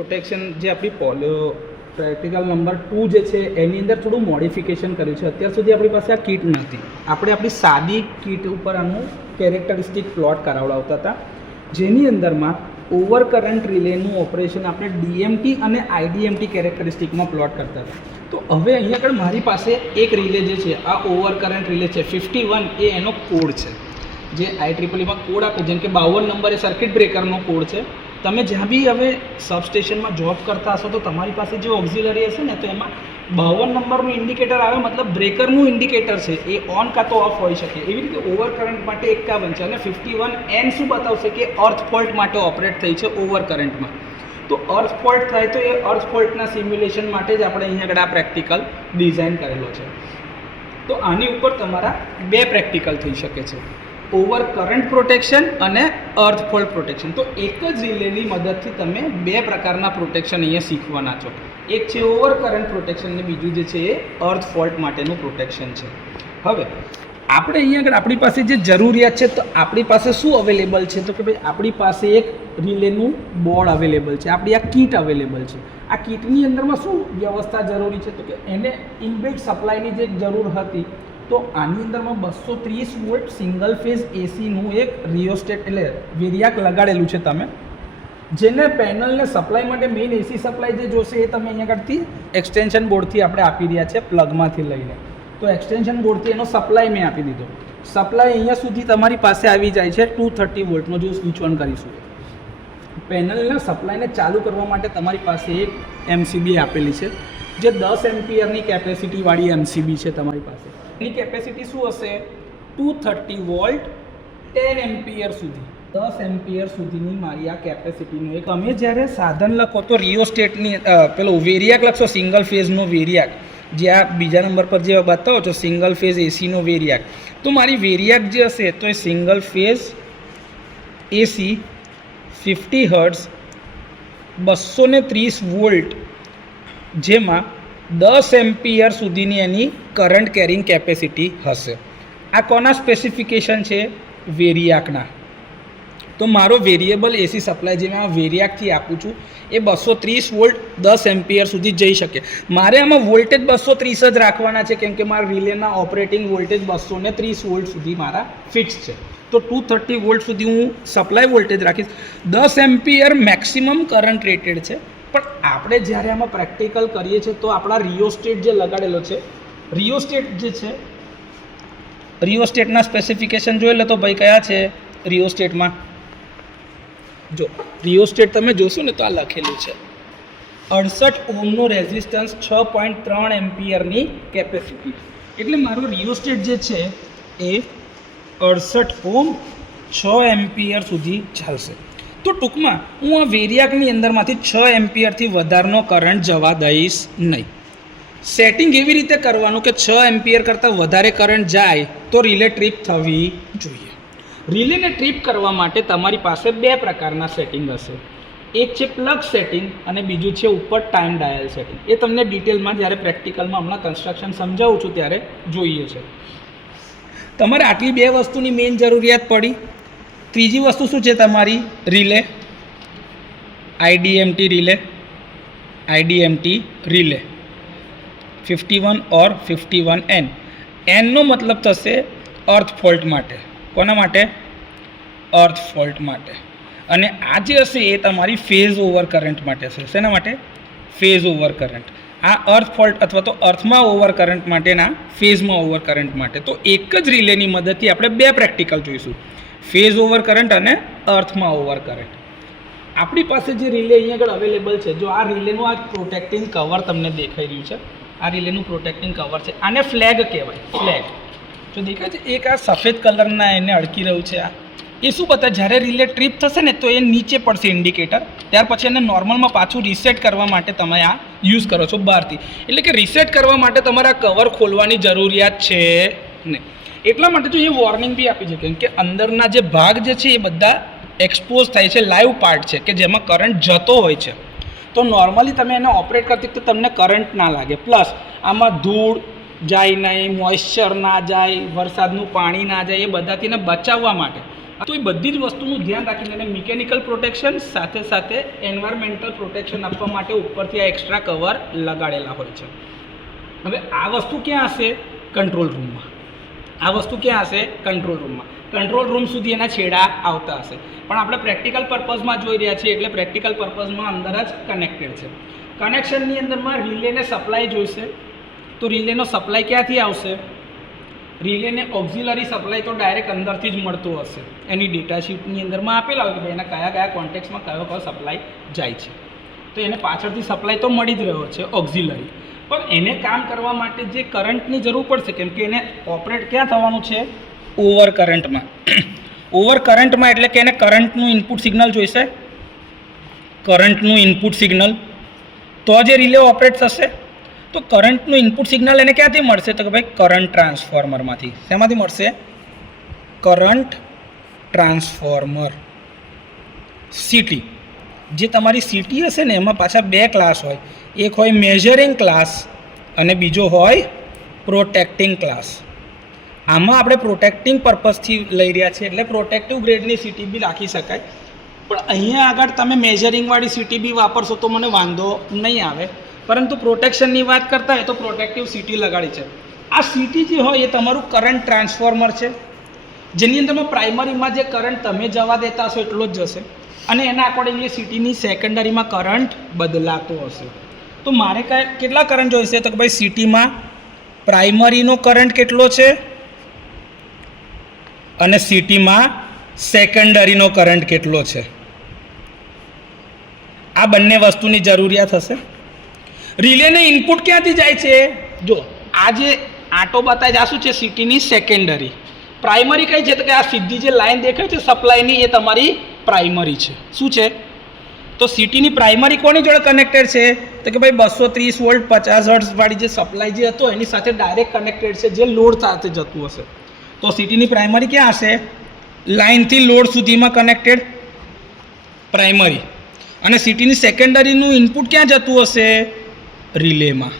Protection જે આપણી practical number 2 જે છે એની અંદર થોડું મોડિફિકેશન કર્યું છે. અત્યાર સુધી આપણી પાસે આ કીટ નહોતી. આપણે આપણી સાદી કીટ ઉપર આનું કેરેક્ટરિસ્ટિક પ્લોટ કરાવડાવતા હતા, જેની અંદરમાં ઓવર કરંટ રિલેનું ઓપરેશન આપણે ડીએમટી અને આઈડીએમટી કેરેક્ટરિસ્ટિકમાં પ્લોટ કરતા હતા. તો હવે અહીંયા આગળ મારી પાસે એક રિલે જે છે, આ ઓવર કરંટ રિલે છે 51, એ એનો કોડ છે જે IEEEમાં કોડ આપે. જેમ કે 52 નંબર એ સર્કિટ બ્રેકરનો કોડ છે. તમે જ્યાં બી હવે સબસ્ટેશનમાં જોબ કરતા હશો તો તમારી પાસે જે ઓક્ઝિલરી હશે ને, તો એમાં 52 નંબરનું ઇન્ડિકેટર આવે, મતલબ બ્રેકરનું ઇન્ડિકેટર છે, એ ઓન કાં તો ઓફ હોઈ શકે. એવી રીતે ઓવર કરંટ માટે 51 છે અને 51N શું બતાવશે કે અર્થ ફોલ્ટ માટે ઓપરેટ થઈ છે ઓવર કરંટમાં. તો અર્થ ફોલ્ટ થાય તો એ અર્થ ફોલ્ટના સિમ્યુલેશન માટે જ આપણે અહીંયા આગળ આ પ્રેક્ટિકલ ડિઝાઇન કરેલો છે. તો આની ઉપર તમારા બે પ્રેક્ટિકલ થઈ શકે છે, ઓવર કરંટ પ્રોટેક્શન અને અર્થ ફોલ્ટ પ્રોટેક્શન. તો એક જ રિલેની મદદથી તમે બે પ્રકારના પ્રોટેક્શન અહીંયા શીખવાના છો. એક છે ઓવર કરંટ પ્રોટેક્શન અને બીજું જે છે એ અર્થ ફોલ્ટ માટેનું પ્રોટેક્શન છે. હવે આપણે અહીંયા આગળ આપણી પાસે જે જરૂરિયાત છે, તો આપણી પાસે શું અવેલેબલ છે, તો કે ભાઈ આપણી પાસે એક રિલેનું બોર્ડ અવેલેબલ છે, આપણી આ કીટ અવેલેબલ છે. આ કીટની અંદરમાં શું વ્યવસ્થા જરૂરી છે, તો કે એને ઇનબિલ્ટ સપ્લાયની જે જરૂર હતી, તો આની અંદરમાં 230 વોલ્ટ સિંગલ ફેઝ એસીનું એક રિયોસ્ટેટ એટલે વેરિયાક લગાડેલું છે તમે, જેને પેનલને સપ્લાય માટે મેઇન એસી સપ્લાય જે જોશે એ તમે અહીંયા આગળથી એક્સટેન્શન બોર્ડથી આપણે આપી રહ્યા છે, પ્લગમાંથી લઈને. તો એક્સટેન્શન બોર્ડથી એનો સપ્લાય મેં આપી દીધો. સપ્લાય અહીંયા સુધી તમારી પાસે આવી જાય છે 230 વોલ્ટનો. જો સ્વિચ ઓન કરીશું, પેનલના સપ્લાયને ચાલુ કરવા માટે તમારી પાસે એક એમસીબી આપેલી છે, જે 10 એમ્પિયરની કેપેસિટીવાળી એમસીબી છે તમારી પાસે. એની કેપેસિટી શું હશે? 230 વોલ્ટ 10 એમ્પિયર સુધી, 10 એમ્પિયર સુધીની મારી આ કેપેસિટીનું એક. તમે જ્યારે સાધન લખો તો રિયોસ્ટેટની પેલો વેરિયાક લખશો, સિંગલ ફેઝનો વેરિયાક, જે આ બીજા નંબર પર જે બતાવો છો સિંગલ ફેઝ એસીનો વેરિયાક, તો મારી વેરિયાક જે હશે તો એ single phase AC 50 hertz 230 volt, જેમાં 10 એમ્પિયર સુધીની એની કરંટ કેરિંગ કેપેસિટી હશે. આ કોના સ્પેસિફિકેશન છે? વેરિયાકના. તો મારો વેરિયેબલ એસી સપ્લાય જે મેં આ વેરિયાકથી આપું છું એ 230 વોલ્ટ 10 એમ્પિયર સુધી જઈ શકે. મારે આમાં વોલ્ટેજ 230 જ રાખવાના છે, કેમ કે મારા રિલેના ઓપરેટિંગ વોલ્ટેજ 230 વોલ્ટ સુધી મારા ફિક્સ છે. તો 230 વોલ્ટ સુધી હું સપ્લાય વોલ્ટેજ રાખીશ. 10 એમ્પિયર મેક્સિમમ કરંટ રેટેડ છે. પણ આપણે જ્યારે આમાં પ્રેક્ટિકલ કરીએ છીએ તો આપણા રિયોસ્ટેટ જે લગાડેલો છે, રિયોસ્ટેટ જે છે, રિયોસ્ટેટના સ્પેસિફિકેશન જોઈ લો તો ભાઈ કયા છે રિયોસ્ટેટમાં? જો રિયોસ્ટેટ તમે જોશો ને તો આ લખેલું છે 68 ઓમનો રેઝિસ્ટન્સ, 6.3 એમ્પિયરની કેપેસિટી. એટલે મારો રિયોસ્ટેટ જે છે એ 68 ઓમ 6 એમ્પિયર સુધી ચાલશે. તો ટૂંકમાં હું આ વેરિયાકની અંદરમાંથી 6 એમ્પિયરથી વધારનો કરંટ જવા દઈશ નહીં. સેટિંગ એવી રીતે કરવાનું કે 6 એમ્પિયર કરતાં વધારે કરંટ જાય તો રિલે ટ્રીપ થવી જોઈએ. રિલેને ટ્રીપ કરવા માટે તમારી પાસે બે પ્રકારના સેટિંગ હશે. એક છે પ્લગ સેટિંગ અને બીજું છે ઉપર ટાઈમ ડાયલ સેટિંગ. એ તમને ડિટેલમાં જ્યારે પ્રેક્ટિકલમાં હમણાં કન્સ્ટ્રક્શન સમજાવું છું ત્યારે જોઈએ છે. તમારે આટલી બે વસ્તુની મેઇન જરૂરિયાત પડી. ત્રીજી વસ્તુ શું છે તમારી? Relay, IDMT relay, IDMT relay 51 ઓર 51N. એનનો મતલબ થશે અર્થ ફોલ્ટ માટે. કોના માટે? અર્થ ફોલ્ટ માટે. અને આ જે હશે એ તમારી ફેઝ ઓવર કરંટ માટે હશે. શેના માટે? Phase over current. આ અર્થ ફોલ્ટ અથવા તો અર્થમાં ઓવર કરંટ માટેના, ફેઝમાં ઓવર કરંટ માટે. તો એક જ રિલેની મદદથી આપણે બે પ્રેક્ટિકલ જોઈશું, ફેઝ ઓવર કરંટ અને અર્થમાં ઓવર કરંટ. આપણી પાસે જે રિલે અહીંયા આગળ અવેલેબલ છે, જો આ રિલેનું આ પ્રોટેક્ટિંગ કવર તમને દેખાઈ રહ્યું છે, આ રિલેનું પ્રોટેક્ટિંગ કવર છે, આને ફ્લેગ કહેવાય. ફ્લેગ જો દેખાય છે, એક આ સફેદ કલરના એને અડકી રહ્યું છે. આ એ શું બતાવે? જ્યારે રિલે ટ્રીપ થશે ને તો એ નીચે પડશે ઇન્ડિકેટર, ત્યાર પછી એને નોર્મલમાં પાછું રિસેટ કરવા માટે તમે આ યુઝ કરો છો બહારથી. એટલે કે રિસેટ કરવા માટે તમારે આ કવર ખોલવાની જરૂરિયાત છે નહીં. એટલા માટે જો એ વોર્નિંગ બી આપી છે, કેમ કે અંદરના જે ભાગ જે છે એ બધા એક્સપોઝ થાય છે, લાઈવ પાર્ટ છે કે જેમાં કરંટ જતો હોય છે. તો નોર્મલી તમે એને ઓપરેટ કરતી તો તમને કરંટ ના લાગે. પ્લસ આમાં ધૂળ જાય નહીં, મોઇશ્ચર ના જાય, વરસાદનું પાણી ના જાય, એ બધાથીને બચાવવા માટે તો એ બધી જ વસ્તુનું ધ્યાન રાખીને એને મિકેનિકલ પ્રોટેક્શન સાથે સાથે એન્વાયરમેન્ટલ પ્રોટેક્શન આપવા માટે ઉપરથી આ એક્સ્ટ્રા કવર લગાડેલા હોય છે. હવે આ વસ્તુ ક્યાં હશે? કંટ્રોલ રૂમમાં. આ વસ્તુ ક્યાં હશે? કંટ્રોલ રૂમમાં. કંટ્રોલ રૂમ સુધી એના છેડા આવતા હશે, પણ આપણે પ્રેક્ટિકલ પર્પઝમાં જોઈ રહ્યા છીએ એટલે પ્રેક્ટિકલ પર્પઝમાં અંદર જ કનેક્ટેડ છે. કનેક્શનની અંદરમાં રિલેને સપ્લાય જોઈશે, તો રિલેનો સપ્લાય ક્યાંથી આવશે? રિલેને ઓક્ઝિલરી સપ્લાય તો ડાયરેક્ટ અંદરથી જ મળતો હશે. એની ડેટા શીટની અંદરમાં આપેલા હોય કે ભાઈ એના કયા કયા કોન્ટેક્ટમાં કયો સપ્લાય જાય છે, તો એને પાછળથી સપ્લાય તો મળી જ રહ્યો છે ઓક્ઝિલરી. પણ એને કામ કરવા માટે જે કરંટની જરૂર પડશે, કેમ કે એને ઓપરેટ ક્યાં થવાનું છે? ઓવર કરંટમાં. ઓવર કરંટમાં એટલે કે એને કરંટનું ઇનપુટ સિગ્નલ જોઈશે. કરંટનું ઇનપુટ સિગ્નલ તો જે રિલે ઓપરેટ થશે. તો કરંટનું ઇનપુટ સિગ્નલ એને ક્યાંથી મળશે? તો કે ભાઈ કરંટ ટ્રાન્સફોર્મરમાંથી. શેમાંથી મળશે? Current transformer. સીટી. જે તમારી સીટી હશે ને એમાં પાછા બે ક્લાસ હોય. એક હોય મેઝરિંગ ક્લાસ અને બીજો હોય પ્રોટેક્ટિંગ ક્લાસ. આમાં આપણે પ્રોટેક્ટિંગ પર્પઝથી લઈ રહ્યા છીએ એટલે પ્રોટેક્ટિવ ગ્રેડની સીટી બી રાખી શકાય. પણ અહીંયા આગળ તમે મેઝરિંગવાળી સીટી બી વાપરશો તો મને વાંધો નહીં આવે, પરંતુ પ્રોટેક્શનની વાત કરતા હોય તો પ્રોટેક્ટિવ સીટી લગાડી છે. આ સીટી જે હોય એ તમારું કરંટ ટ્રાન્સફોર્મર છે, જેની અંદરમાં પ્રાઇમરીમાં જે કરંટ તમે જવા દેતા હશો એટલો જ જશે અને એના અકોર્ડિંગલી સીટીની સેકન્ડરીમાં કરંટ બદલાતો હશે. તો મારે કેટલા કરંટ જોઈશે? તો કે ભાઈ સીટીમાં પ્રાઇમરીનો કરંટ કેટલો છે અને સીટીમાં સેકન્ડરીનો કરંટ કેટલો છે. આ બંને વસ્તુની જરૂરિયાત હશે. રિલેને ઇનપુટ ક્યાંથી જાય છે? જો આ જે આટો બતાવે છે આ શું છે? સીટીની સેકન્ડરી. પ્રાઇમરી કઈ છે? તો કે આ સીધી જે લાઈન દેખાય છે સપ્લાયની એ તમારી પ્રાઇમરી છે. શું છે? તો સીટીની પ્રાઇમરી કોની જોડે કનેક્ટેડ છે? તો કે ભાઈ 230 વોલ્ટ 50 હર્ટ્ઝ વાળી જે સપ્લાય જે હતો એની સાથે ડાયરેક્ટ કનેક્ટેડ છે, જે લોડ સાથે જતું હશે. તો સીટીની પ્રાઇમરી ક્યાં હશે? લાઇનથી લોડ સુધીમાં કનેક્ટેડ પ્રાઇમરી. અને સીટીની સેકન્ડરીનું ઇનપુટ ક્યાં જતું હશે? રિલેમાં.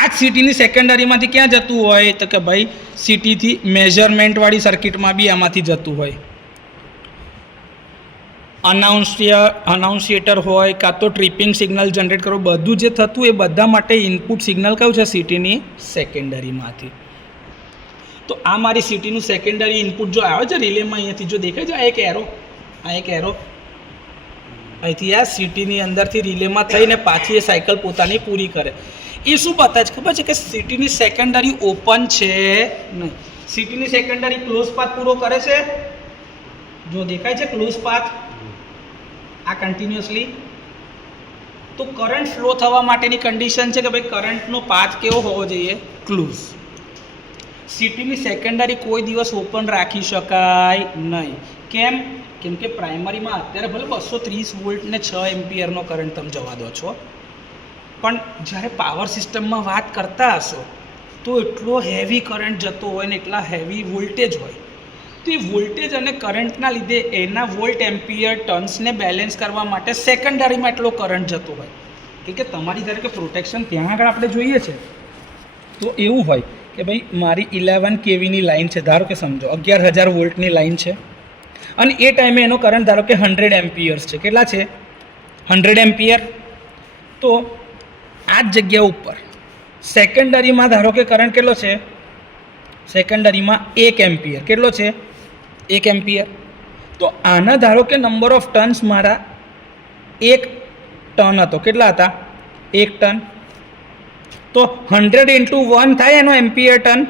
આ જ સીટીની સેકન્ડરીમાંથી ક્યાં જતું હોય? તો કે ભાઈ સીટીથી મેઝરમેન્ટવાળી સર્કિટમાં બી આમાંથી જતું હોય. અનાઉન્સિએટર હોય કાં તો ટ્રિપિંગ સિગ્નલ જનરેટ કરો, બધું જે થતું એ બધા માટે ઇનપુટ સિગ્નલ કયું છે? સીટીની સેકન્ડરીમાંથી. તો આ મારી સીટીનું સેકન્ડરી ઇનપુટ જો આવે છે રિલેમાં, અહીંયાથી જો દેખાય છે આ એક એરો, અહીંથી આ સીટીની અંદરથી રિલેમાં થઈને પાછી એ સાયકલ પોતાની પૂરી કરે. એ શું બતાવે છે ખબર છે? કે સીટીની સેકન્ડરી ઓપન છે નહીં. સીટીની સેકન્ડરી ક્લોઝ પાથ પૂરો કરે છે. જો દેખાય છે ક્લોઝ પાથ આ કન્ટિન્યુઅસલી. તો કરંટ ફ્લો થવા માટેની કન્ડિશન છે કે ભાઈ કરંટનો પાથ કેવો હોવો જોઈએ? ક્લોઝ. સીટીની સેકન્ડરી કોઈ દિવસ ઓપન રાખી શકાય નહીં. કેમ? કેમ કે પ્રાઇમરીમાં અત્યારે ભલે 230 વોલ્ટ ને 6 એમ્પિયરનો કરંટ તમે જવા દો છો, પણ જ્યારે પાવર સિસ્ટમમાં વાત કરતા હશો તો એટલો હેવી કરંટ જતો હોય ને એટલા હેવી વોલ્ટેજ હોય, તો એ વોલ્ટેજ અને કરંટના લીધે એના વોલ્ટ એમ્પિયર ટર્ન્સને બેલેન્સ કરવા માટે સેકન્ડરીમાં એટલો કરંટ જતો હોય. કે તમારી ધારો કે પ્રોટેક્શન ત્યાં આગળ આપણે જોઈએ છે તો એવું હોય કે ભાઈ મારી 11 kVની લાઇન છે, ધારો કે સમજો 11,000 વોલ્ટની લાઇન છે અને એ ટાઈમે એનો કરંટ ધારો કે 100 એમ્પિયર્સ છે. કેટલા છે? 100 એમ્પિયર. તો આ જ જગ્યા ઉપર સેકન્ડરીમાં ધારો કે કરંટ કેટલો છે? સેકન્ડરીમાં 1 એમ્પિયર. કેટલો છે? 1 એમ્પિયર. તો આના ધારો કે નંબર ઓફ ટર્ન્સ મારા 1 ટન હતો. કેટલા હતા? 1 ટન. તો 100 × 1 થાય એનો એમ્પિયર ટન.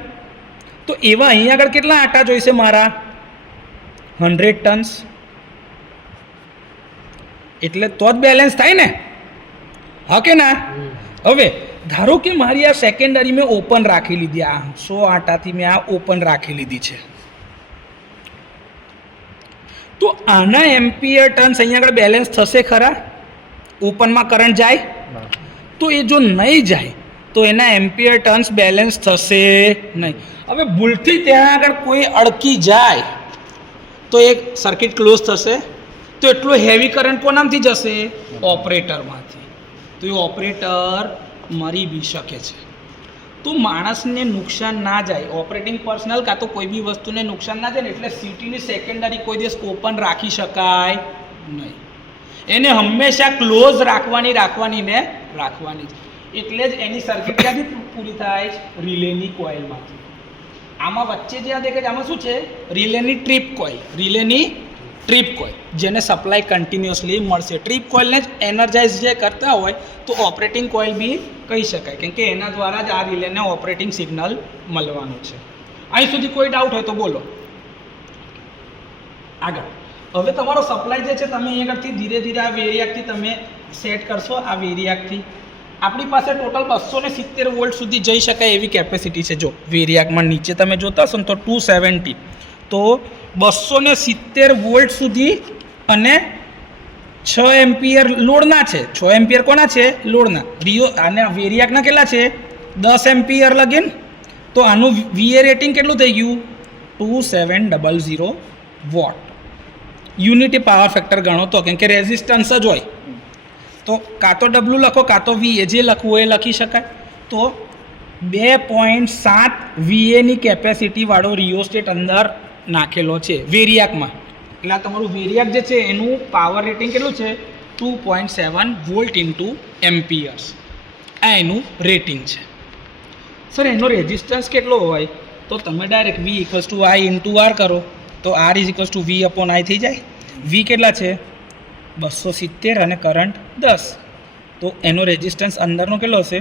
તો એવા અહીંયા આગળ કેટલા આટા જોઈશે મારા? 100 ટન્સ. એટલે તો જ બેલેન્સ થાય ને, હા કે ના? હવે ધારો કે મારી આ સેકન્ડરી મેં ઓપન રાખી લીધી, આ 100 આટાથી મેં આ ઓપન રાખી લીધી છે, તો આના એમ્પિયર ટર્ન્સ અહીંયા આગળ બેલેન્સ થશે ખરા? ઓપનમાં કરંટ જાય તો એ જો નહીં જાય તો એના એમ્પિયર ટર્ન્સ બેલેન્સ થશે નહીં. હવે ભૂલથી ત્યાં આગળ કોઈ અડકી જાય તો એક સર્કિટ ક્લોઝ થશે. તો એટલો હેવી કરંટ કોનામાંથી જશે? ઓપરેટરમાંથી. તો એ ઓપરેટર મરી બી શકે છે. તો માણસને નુકસાન ના જાય, ઓપરેટિંગ પર્સનલ કાં તો કોઈ બી વસ્તુને નુકસાન ના જાય ને એટલે સીટીની સેકન્ડરી કોઈ દિવસ ઓપન રાખી શકાય નહીં. એને હંમેશા ક્લોઝ રાખવાની જ. એટલે જ એની સર્કિટ ક્યાંથી પૂરી થાય? રિલેની કોઇલમાંથી. આમાં વચ્ચે જે આ દેખાય છે આમાં શું છે? રિલેની ટ્રીપ કોઇલ જેને સપ્લાય કન્ટિન્યુઅસલી મળશે. ટ્રીપ કોઇલને જ એનર્જાઇઝ જે કરતા હોય તો ઓપરેટિંગ કોઇલ બી કહી શકાય, કેમ કે એના દ્વારા જ આ રિલેને ઓપરેટિંગ સિગ્નલ મળવાનું છે. અહીં સુધી કોઈ ડાઉટ હોય તો બોલો. આગળ હવે તમારો સપ્લાય જે છે તમે અહીં આગળથી ધીરે ધીરે આ વેરિયાકથી તમે સેટ કરશો. આ વેરિયાકથી આપણી પાસે ટોટલ 270 વોલ્ટ સુધી જઈ શકાય એવી કેપેસિટી છે. જો વેરિયાકમાં નીચે તમે જોતા હશો ને તો 270, તો 270 વોલ્ટ સુધી અને 6 એમ્પિયર લોડના છે. 6 એમ્પિયર કોના છે? લોડના. અને વેરિયાકના કેટલા છે? 10 એમ્પિયર લગીન. તો આનું VA રેટિંગ કેટલું થઈ ગયું? 2700 વોટ. યુનિટી પાવર ફેક્ટર ગણો તો, કેમ કે રેઝિસ્ટન્સ જ હોય તો કાં તો W લખો કાં તો VA, જે લખવું હોય એ લખી શકાય. તો 2.7 VAની કેપેસિટીવાળો રિયોસ્ટેટ અંદર નાખેલો છે વેરિયાકમાં. એટલે આ તમારું વેરિયાક જે છે એનું પાવર રેટિંગ કેટલું છે? 2.7 વોલ્ટ ઇન્ટુ એમ્પિયર્સ. આ એનું રેટિંગ છે. સર એનો રેઝિસ્ટન્સ કેટલો હોય? તો તમે ડાયરેક્ટ V = I × R કરો તો R = V/I થઈ જાય. V કેટલા છે? 270 અને કરંટ 10. તો એનો રેઝિસ્ટન્સ અંદરનો કેટલો હશે?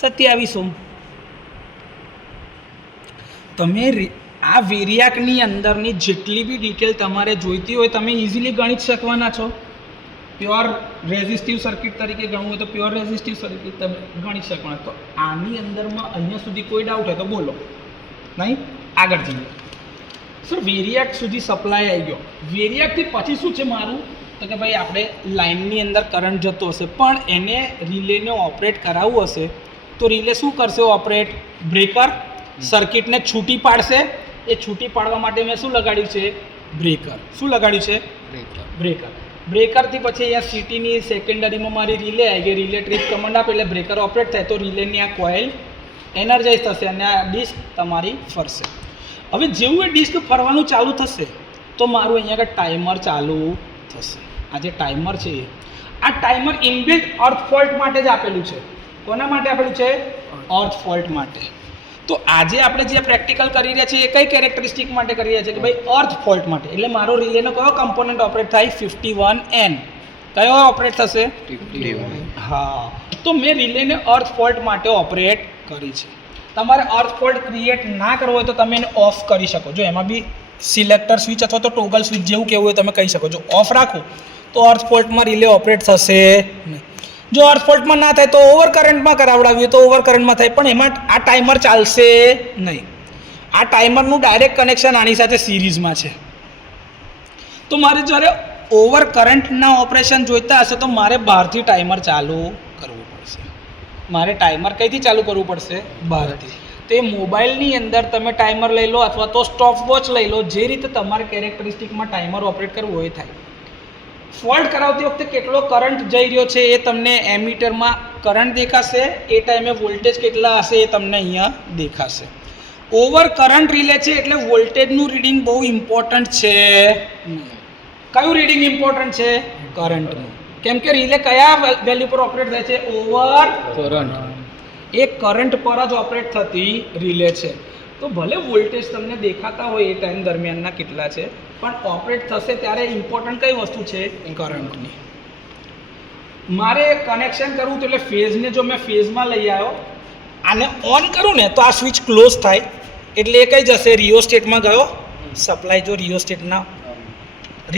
27 ઓહ્મ. તમે આ વેરિયાકની અંદરની જેટલી બી ડિટેલ તમારે જોઈતી હોય તમે ઇઝીલી ગણી જ શકવાના છો. પ્યોર રેઝિસ્ટિવ સર્કિટ તરીકે ગણવું હોય તો પ્યોર રેઝિસ્ટિવ સર્કિટ તમે ગણી શકવાના. તો આની અંદરમાં અહીંયા સુધી કોઈ ડાઉટ હોય તો બોલો. નહીં? આગળ જઈએ. સર વેરિયાક સુધી સપ્લાય આવી ગયો. વેરિયાકથી પછી શું છે મારું? તો કે ભાઈ આપણે લાઇનની અંદર કરંટ જતો હશે પણ એને રિલેને ઓપરેટ કરાવવું હશે તો રિલે શું કરશે? Operate breaker. સર્કિટને છૂટી પાડશે. એ છૂટી પાડવા માટે મેં શું લગાડ્યું છે? બ્રેકર. શું લગાડ્યું છે? બ્રેકર. બ્રેકરથી પછી અહીંયા સિટીની સેકન્ડરીમાં મારી રિલે આવી ગઈ. રિલે ટ્રીપ કમાન્ડ આપે એટલે બ્રેકર ઓપરેટ થાય તો રિલેની આ કોઇલ એનર્જાઇઝ થશે અને આ ડિસ્ક તમારી ફરશે. હવે જેવું એ ડિસ્ક ફરવાનું ચાલુ થશે તો મારું અહીંયા આગળ ટાઈમર ચાલુ થશે. આ જે ટાઈમર છે આ ટાઈમર ઇનબિલ્ટ અર્થ ફોલ્ટ માટે જ આપેલું છે. કોના માટે આપેલું છે? અર્થ ફોલ્ટ માટે. તો આજે આપણે જે પ્રેક્ટિકલ કરી રહ્યા છીએ એ કઈ કેરેક્ટરિસ્ટિક માટે કરી રહ્યા છીએ કે ભાઈ અર્થ ફોલ્ટ માટે. એટલે મારો રિલેનો કયો કમ્પોનન્ટ ઓપરેટ થાય? 51N. કયો ઓપરેટ થશે? 51. હા, તો મેં રિલેને અર્થ ફોલ્ટ માટે ઓપરેટ કરી છે. તમારે અર્થ ફોલ્ટ ક્રિએટ ના કરવો હોય તો તમે એને ઓફ કરી શકો. જો એમાં બી સિલેક્ટર સ્વિચ અથવા તો ટોગલ સ્વિચ જેવું કહેવું હોય તમે કહી શકો. જો ઓફ રાખો તો અર્થ ફોલ્ટમાં રિલે ઓપરેટ થશે નહીં. જો અર્થ ફોલ્ટમાં ના થાય તો ઓવર કરંટમાં કરાવડાવીએ તો ઓવર કરંટમાં થાય પણ એમાં આ ટાઈમર ચાલશે નહીં. આ ટાઈમરનું ડાયરેક્ટ કનેક્શન આની સાથે સિરીઝમાં છે. તો મારે જ્યારે ઓવર કરંટના ઓપરેશન જોઈતા હશે તો મારે બહારથી ટાઈમર ચાલુ કરવું પડશે. મારે ટાઈમર કઈથી ચાલુ કરવું પડશે? બહારથી. તો એ મોબાઈલની અંદર તમે ટાઈમર લઈ લો અથવા તો સ્ટોપ વોચ લઈ લો, જે રીતે તમારે કેરેક્ટરિસ્ટિકમાં ટાઈમર ઓપરેટ કરવું હોય થાય. ફોલ્ટ કરાવતી વખતે કેટલો કરંટ જઈ રહ્યો છે એ તમને એમીટરમાં કરંટ દેખાશે. એ ટાઈમે વોલ્ટેજ કેટલા હશે એ તમને અહીંયા દેખાશે. ઓવર કરંટ રિલે છે એટલે વોલ્ટેજનું રીડિંગ બહુ ઇમ્પોર્ટન્ટ છે. કયું રીડિંગ ઇમ્પોર્ટન્ટ છે? કરંટનું. કેમ કે રિલે કયા વેલ્યુ પર ઓપરેટ થાય છે? Over current. એ કરંટ પર જ ઓપરેટ થતી રિલે છે. તો ભલે વોલ્ટેજ તમને દેખાતા હોય એ ટાઈમ દરમિયાનના કેટલા છે પણ ઓપરેટ થશે ત્યારે ઇમ્પોર્ટન્ટ કઈ વસ્તુ છે? કરંટની. મારે કનેક્શન કરવું તો એટલે ફેઝને જો મેં ફેઝમાં લઈ આવ્યો આને ઓન કરું ને તો આ સ્વિચ ક્લોઝ થાય એટલે એ કઈ જશે? રિયોસ્ટેટમાં ગયો સપ્લાય. જો રિયોસ્ટેટના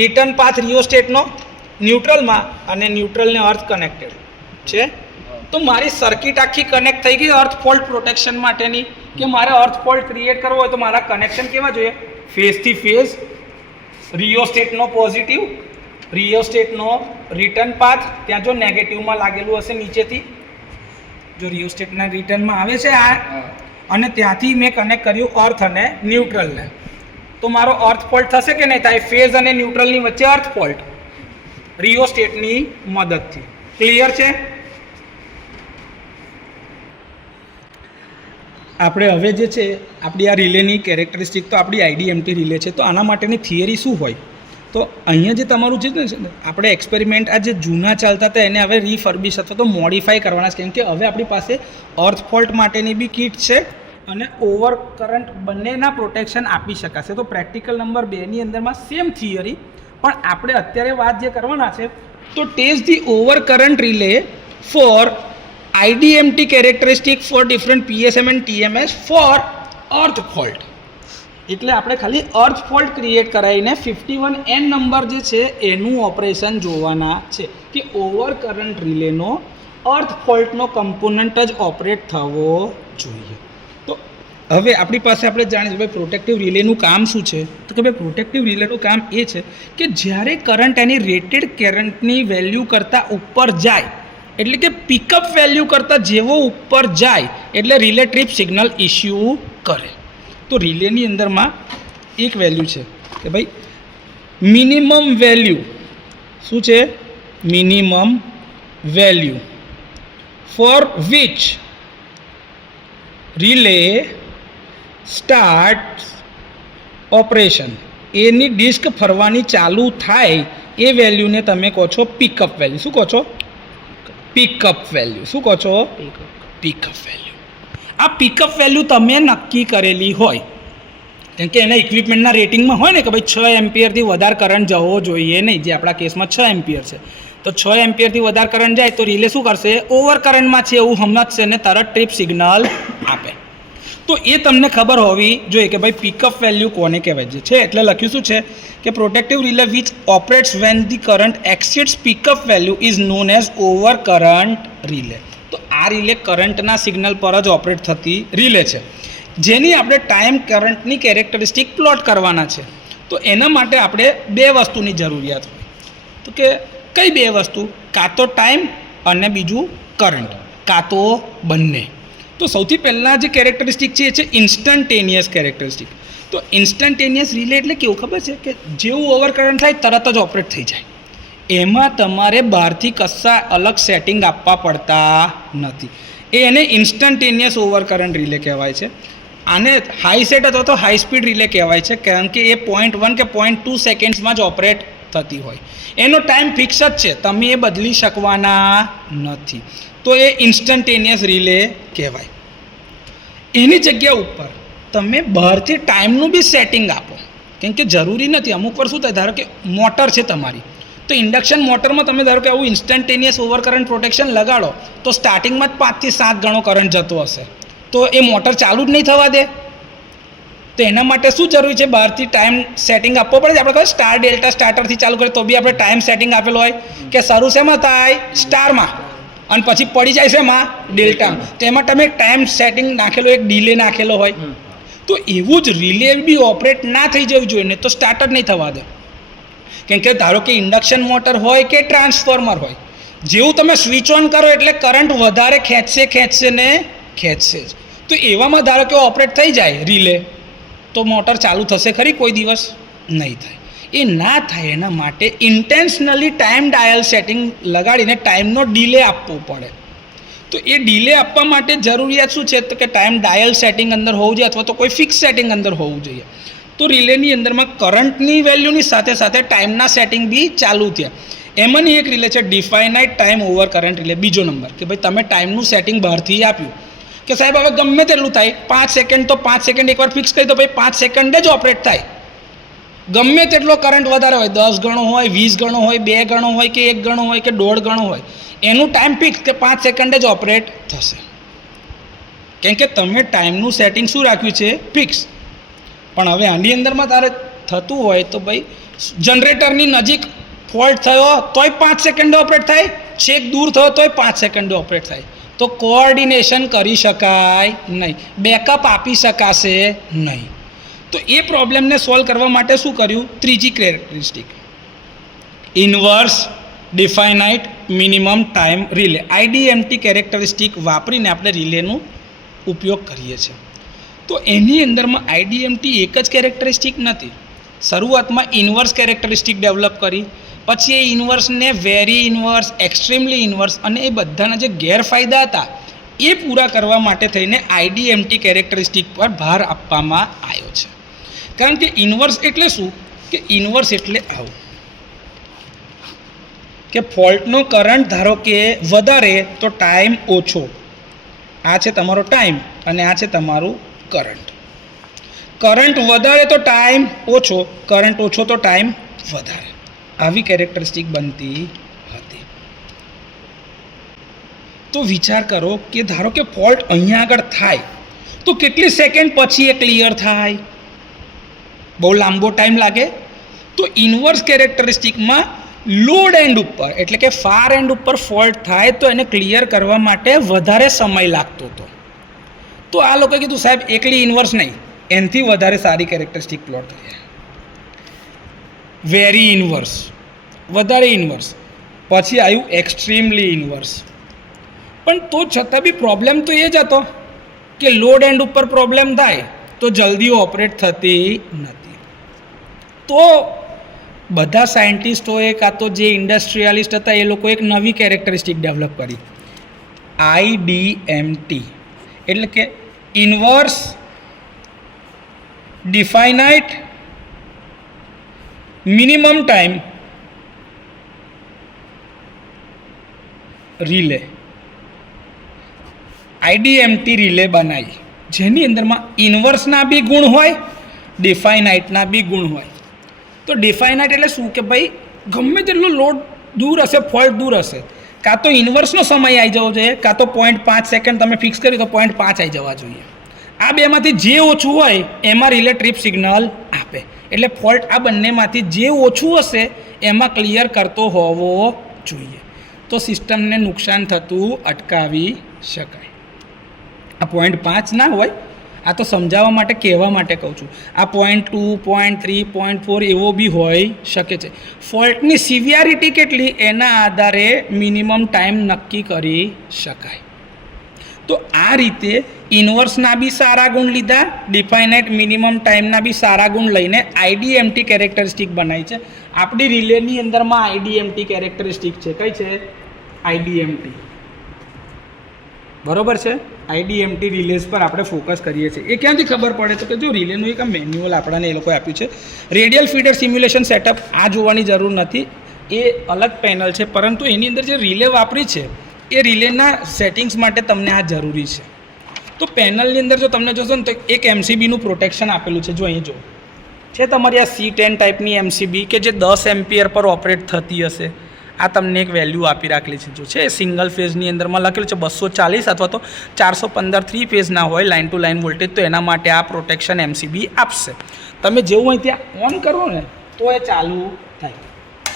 રિટર્ન પાથ રિયોસ્ટેટનો ન્યુટ્રલમાં અને ન્યુટ્રલને અર્થ કનેક્ટેડ છે. તો મારી સર્કિટ આખી કનેક્ટ થઈ ગઈ અર્થ ફોલ્ટ પ્રોટેક્શન માટેની. કે મારે અર્થ ફોલ્ટ ક્રિએટ કરવો હોય તો મારા કનેક્શન કેવા જોઈએ? ફેઝથી ફેઝ. રિયોસ્ટેટનો પોઝિટિવ, રિયોસ્ટેટનો રિટર્ન પાથ. ત્યાં જો નેગેટિવમાં લાગેલું હશે નીચેથી, જો રિયોસ્ટેટના રિટર્નમાં આવે છે આ, અને ત્યાંથી મેં કનેક્ટ કર્યું અર્થ અને ન્યુટ્રલને. તો મારો અર્થ ફોલ્ટ થશે કે નહીં થાય? ફેઝ અને ન્યુટ્રલની વચ્ચે અર્થ ફોલ્ટ રિયોસ્ટેટની મદદથી. ક્લિયર છે? આપણે હવે જે છે આપણી આ રિલેની કેરેક્ટરિસ્ટિક તો આપણી આઈડીએમટી રિલે છે. તો આના માટેની થિયરી શું હોય? તો અહીંયા જે તમારું છે ને આપણે એક્સપેરિમેન્ટ આ જે જૂના ચાલતા હતા એને હવે રીફર્બિશ અથવા તો મોડિફાઈ કરવાના છે, કેમ કે હવે આપણી પાસે અર્થ ફોલ્ટ માટેની બી કિટ છે અને ઓવર કરંટ બંનેના પ્રોટેક્શન આપી શકાશે. તો પ્રેક્ટિકલ નંબર 2ની અંદરમાં સેમ થિયરી, પણ આપણે અત્યારે વાત જે કરવાના છે તો test the over current relay for IDMT characteristic for different PSM and TMS for earth fault. એટલે આપણે ખાલી અર્થ ફોલ્ટ ક્રિએટ કરાવીને 51N નંબર જે છે એનું ઓપરેશન જોવાના છે કે ઓવર કરંટ રિલેનો અર્થ ફોલ્ટનો કમ્પોનન્ટ જ ઓપરેટ થવો જોઈએ. તો હવે આપણી પાસે આપણે જાણીએ ભાઈ પ્રોટેક્ટિવ રિલેનું કામ શું છે? તો કે ભાઈ પ્રોટેક્ટિવ રિલેનું કામ એ છે કે જ્યારે કરંટ એની રેટેડ કરંટની વેલ્યુ કરતાં ઉપર જાય, એટલે કે પિકઅપ વેલ્યુ કરતાં જેવો ઉપર જાય એટલે રિલે ટ્રીપ સિગ્નલ ઇસ્યુ કરે. તો રિલેની અંદરમાં એક વેલ્યુ છે કે ભાઈ મિનિમમ વેલ્યુ શું છે? Minimum value for which relay start operation. એની ડિસ્ક ફરવાની ચાલુ થાય એ વેલ્યુને તમે કહો છો પિકઅપ વેલ્યુ. શું કહો છો? Pickup value. શું કહો છો? Pickup value. આ પિકઅપ વેલ્યુ તમે નક્કી કરેલી હોય, કેમ કે એના ઇક્વિપમેન્ટના રેટિંગમાં હોય ને કે ભાઈ 6 એમ્પિયરથી વધારે કરંટ જવો જોઈએ નહીં, જે આપણા કેસમાં 6 એમ્પિયર છે. તો 6 એમ્પિયરથી વધારે કરંટ જાય તો રિલે શું કરશે? ઓવર કરંટમાં છે એવું સમજશે અને તરત ટ્રીપ સિગ્નલ આપે. તો એ તમને ખબર હોવી જોઈએ કે ભાઈ પિકઅપ વેલ્યુ કોને કહેવાય છે. એટલે લખ્યું શું છે કે protective relay which operates when the current exceeds pickup value is known as over current relay. તો આ રિલે કરંટના સિગ્નલ પર જ ઓપરેટ થતી રિલે છે, જેની આપણે ટાઈમ કરંટની કેરેક્ટરિસ્ટિક પ્લોટ કરવાના છે. તો એના માટે આપણે બે વસ્તુની જરૂરિયાત હોય. તો કે કઈ બે વસ્તુ? કાં તો ટાઈમ અને બીજું કરંટ, કાં તો બંને. તો સૌથી પહેલાં જે કેરેક્ટરિસ્ટિક છે એ છે ઇન્સ્ટન્ટેનિયસ કેરેક્ટરિસ્ટિક. તો ઇન્સ્ટન્ટેનિયસ રિલે એટલે કેવું ખબર છે કે જેવું ઓવર કરંટ થાય તરત જ ઓપરેટ થઈ જાય. એમાં તમારે બહારથી કશા અલગ સેટિંગ આપવા પડતા નથી. એને ઇન્સ્ટન્ટેનિયસ ઓવર કરંટ રિલે કહેવાય છે. આને હાઈ સેટ અથવા તો હાઈ સ્પીડ રિલે કહેવાય છે, કારણ કે એ 0.1 કે 0.2 સેકન્ડ્સમાં જ ઓપરેટ થતી હોય. એનો ટાઈમ ફિક્સ જ છે, તમે એ બદલી શકવાના નથી. તો એ ઇન્સ્ટન્ટેનિયસ રિલે કહેવાય. એની જગ્યા ઉપર તમે બહારથી ટાઈમનું બી સેટિંગ આપો, કેમ કે જરૂરી નથી. અમુક વાર શું થાય, ધારો કે મોટર છે તમારી, તો ઇન્ડક્શન મોટરમાં તમે ધારો કે આવું ઇન્સ્ટન્ટેનિયસ ઓવર કરંટ પ્રોટેક્શન લગાડો તો સ્ટાર્ટિંગમાં જ 5 થી 7 ગણો કરંટ જતો હશે, તો એ મોટર ચાલુ જ નહીં થવા દે. તો એના માટે શું જરૂરી છે? બહારથી ટાઈમ સેટિંગ આપવો પડે છે. આપણે કહે સ્ટાર ડેલ્ટા સ્ટાર્ટરથી ચાલુ કરે તો બી આપણે ટાઈમ સેટિંગ આપેલો હોય કે શરૂ શેમાં થાય? સ્ટારમાં, અને પછી પડી જાય છે એમાં ડેલ્ટામાં. તો એમાં તમે ટાઈમ સેટિંગ નાખેલો, એક ડિલે નાખેલો હોય. તો એવું જ રિલે બી ઓપરેટ ના થઈ જવું જોઈએ ને તો સ્ટાર્ટ જ નહીં થવા દે. કેમ કે ધારો કે ઇન્ડક્શન મોટર હોય કે ટ્રાન્સફોર્મર હોય, જેવું તમે સ્વિચ ઓન કરો એટલે કરંટ વધારે ખેંચશે ને ખેંચશે જ. તો એવામાં ધારો કે ઓપરેટ થઈ જાય રિલે, તો મોટર ચાલુ થશે ખરી? કોઈ દિવસ નહીં થાય. એ ના થાય એના માટે ઇન્ટેન્શનલી ટાઈમ ડાયલ સેટિંગ લગાડીને ટાઈમનો ડિલે આપવો પડે. તો એ ડિલે આપવા માટે જરૂરિયાત શું છે? તો કે ટાઈમ ડાયલ સેટિંગ અંદર હોવું જોઈએ અથવા તો કોઈ ફિક્સ સેટિંગ અંદર હોવું જોઈએ. તો રિલેની અંદરમાં કરંટની વેલ્યુની સાથે સાથે ટાઈમના સેટિંગ બી ચાલુ થયા. એમાંની એક રિલે છે ડિફાઇનાઇટ ટાઈમ ઓવર કરંટ રિલે. બીજો નંબર કે ભાઈ તમે ટાઈમનું સેટિંગ બહારથી આપ્યું કે સાહેબ હવે ગમે તેટલું થાય 5 સેકન્ડ, તો 5 સેકન્ડ એકવાર ફિક્સ કરી તો ભાઈ 5 સેકન્ડ જ ઓપરેટ થાય. ગમે તેટલો કરંટ વધારે હોય, 10 ગણો હોય, 20 ગણો હોય, 2 ગણો હોય કે 1 ગણો હોય કે 1.5 ગણો હોય, એનું ટાઈમ ફિક્સ કે 5 સેકન્ડ જ ઓપરેટ થશે. કેમ કે તમે ટાઈમનું સેટિંગ શું રાખ્યું છે? ફિક્સ. પણ હવે આની અંદરમાં તારે થતું હોય તો ભાઈ જનરેટરની નજીક ફોલ્ટ થયો તોય 5 સેકન્ડ ઓપરેટ થાય, છેક દૂર થયો તોય 5 સેકન્ડ ઓપરેટ થાય. તો કોઓર્ડિનેશન કરી શકાય નહીં, બેકઅપ આપી શકાશે નહીં. તો એ પ્રોબ્લેમને સોલ્વ કરવા માટે શું કર્યું? ત્રીજી characteristic inverse definite minimum time relay, IDMT characteristic વાપરીને આપણે રિલેનું ઉપયોગ કરીએ છીએ. તો એની અંદરમાં આઈડીએમટી એક જ કેરેક્ટરિસ્ટિક નથી. શરૂઆતમાં ઇન્વર્સ કેરેક્ટરિસ્ટિક ડેવલપ કરી, પછી એ ઇન્વર્સને વેરી ઇન્વર્સ, એક્સ્ટ્રીમલી ઇન્વર્સ અને એ બધાના જે ગેરફાયદા હતા એ પૂરા કરવા માટે થઈને આઈડીએમટી કેરેક્ટરિસ્ટિક પર ભાર આપવામાં આવ્યો છે. કારણ કે ઇન્વર્સ એટલે શું, કે ઇન્વર્સ એટલે આવું કે ફોલ્ટનો કરંટ ધારો કે વધારે તો ટાઈમ ઓછો. આ છે તમારો ટાઈમ અને આ છે તમારું કરંટ. કરંટ વધારે તો ટાઈમ ઓછો, કરંટ ઓછો તો ટાઈમ વધારે. આવી કેરેક્ટરિસ્ટિક બનતી હતી. તો વિચાર કરો કે ધારો કે ફોલ્ટ અહીંયા આગળ થાય તો કેટલી સેકન્ડ પછી એ ક્લિયર થાય? બહુ લાંબો ટાઈમ લાગે. તો ઇન્વર્સ કેરેક્ટરિસ્ટિકમાં લોડ એન્ડ ઉપર એટલે કે ફાર એન્ડ ઉપર ફોલ્ટ થાય તો એને ક્લિયર કરવા માટે વધારે સમય લાગતો હતો. તો આ લોકોએ કીધું સાહેબ એકલી ઇન્વર્સ નહીં, એનાથી વધારે સારી કેરેક્ટરિસ્ટિક પ્લોટ કરીએ. વેરી ઇન્વર્સ, વધારે ઇન્વર્સ, પછી આવ્યું એક્સ્ટ્રીમલી ઇન્વર્સ. પણ તો છતાં બી પ્રોબ્લેમ તો એ જ હતો કે લોડ એન્ડ ઉપર પ્રોબ્લેમ થાય તો જલ્દી ઓપરેટ થતી નથી. તો બધા સાયન્ટિસ્ટોએ કાં તો જે ઇન્ડસ્ટ્રીયાલિસ્ટ હતા એ લોકો એક નવી કેરેક્ટરિસ્ટિક ડેવલપ કરી, આઈડીએમટી, એટલે કે inverse definite minimum time relay. IDMT relay બનાવી જેની અંદરમાં ઇન્વર્સના બી ગુણ હોય, ડિફાઇનાઇટના બી ગુણ હોય. તો ડિફાઇનાઇટ એટલે શું કે ભાઈ ગમે તેટલો લોડ દૂર હશે, ફોલ્ટ દૂર હશે, કાં તો ઇન્વર્સનો સમય આવી જવો જોઈએ, કાં તો 0.5 સેકન્ડ તમે ફિક્સ કર્યું તો 0.5 આવી જવા જોઈએ. આ બેમાંથી જે ઓછું હોય એમાં રિલે ટ્રીપ સિગ્નલ આપે. એટલે ફોલ્ટ આ બંનેમાંથી જે ઓછું હશે એમાં ક્લિયર કરતો હોવો જોઈએ. તો સિસ્ટમને નુકસાન થતું અટકાવી શકાય. આ 0.5 ના હોય, આ તો સમજાવવા માટે કહેવા માટે કહું છું. આ 0.2, 0.3, 0.4 એવો બી હોઈ શકે છે. ફોલ્ટની સિવિયારિટી કેટલી એના આધારે મિનિમમ ટાઈમ નક્કી કરી શકાય. તો આ રીતે ઇન્વર્સના બી સારા ગુણ લીધા, ડિફાઇનાઇટ મિનિમમ ટાઈમના બી સારા ગુણ લઈને આઈડીએમટી કેરેક્ટરિસ્ટિક બનાવી છે. આપણી રિલેની અંદરમાં આઈડીએમટી કેરેક્ટરિસ્ટિક છે. કઈ છે? આઈડીએમટી. બરોબર છે. આઈડીએમટી રિલેઝ પર આપણે ફોકસ કરીએ છીએ. એ ક્યાંથી ખબર પડે છે કે જો રિલેનું એક મેન્યુઅલ આપણને એ લોકોએ આપ્યું છે, રેડિયલ ફીડર સિમ્યુલેશન સેટઅપ. આ જોવાની જરૂર નથી, એ અલગ પેનલ છે, પરંતુ એની અંદર જે રિલે વાપરી છે એ રિલેના સેટિંગ્સ માટે તમને આ જરૂરી છે. તો પેનલની અંદર જો તમને જોશો ને તો એક એમસીબીનું પ્રોટેક્શન આપેલું છે. જો અહીં જો છે તમારી આ C10 ટાઈપની એમસીબી કે જે 10 એમ્પિયર પર ઓપરેટ થતી હશે. આ તમને એક વેલ્યુ આપી રાખેલી છે. જો છે સિંગલ ફેઝની અંદરમાં લખેલું છે 240 અથવા તો 415 3 ફેઝના હોય લાઇન ટુ લાઇન વોલ્ટેજ, તો એના માટે આ પ્રોટેક્શન એમસીબી આપશે. તમે જેવું અહીં ત્યાં ઓન કરો ને તો એ ચાલુ થાય.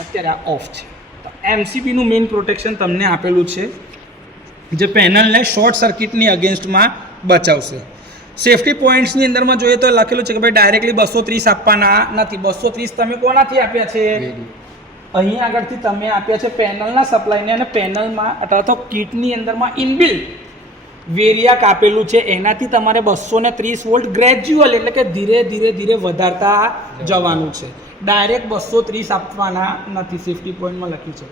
અત્યારે આ ઓફ છે. તો એમસીબીનું મેઇન પ્રોટેક્શન તમને આપેલું છે જે પેનલને શોર્ટ સર્કિટની અગેન્સ્ટમાં બચાવશે. સેફ્ટી પોઈન્ટ્સની અંદરમાં જોઈએ તો લખેલું છે કે ભાઈ ડાયરેક્ટલી 230 આપવાના નથી. 230 તમે કોનાથી આપ્યા છે? અહીં આગળથી તમે આપ્યા છે પેનલના સપ્લાયને, અને પેનલમાં અથવા તો કિટની અંદરમાં ઇનબિલ્ટ વેરિયાક આપેલું છે. એનાથી તમારે 230 વોલ્ટ ગ્રેજ્યુઅલ એટલે કે ધીરે ધીરે ધીરે વધારતા જવાનું છે. ડાયરેક્ટ 230 આપવાના નથી. સેફ્ટી પોઈન્ટમાં લખ્યું છે.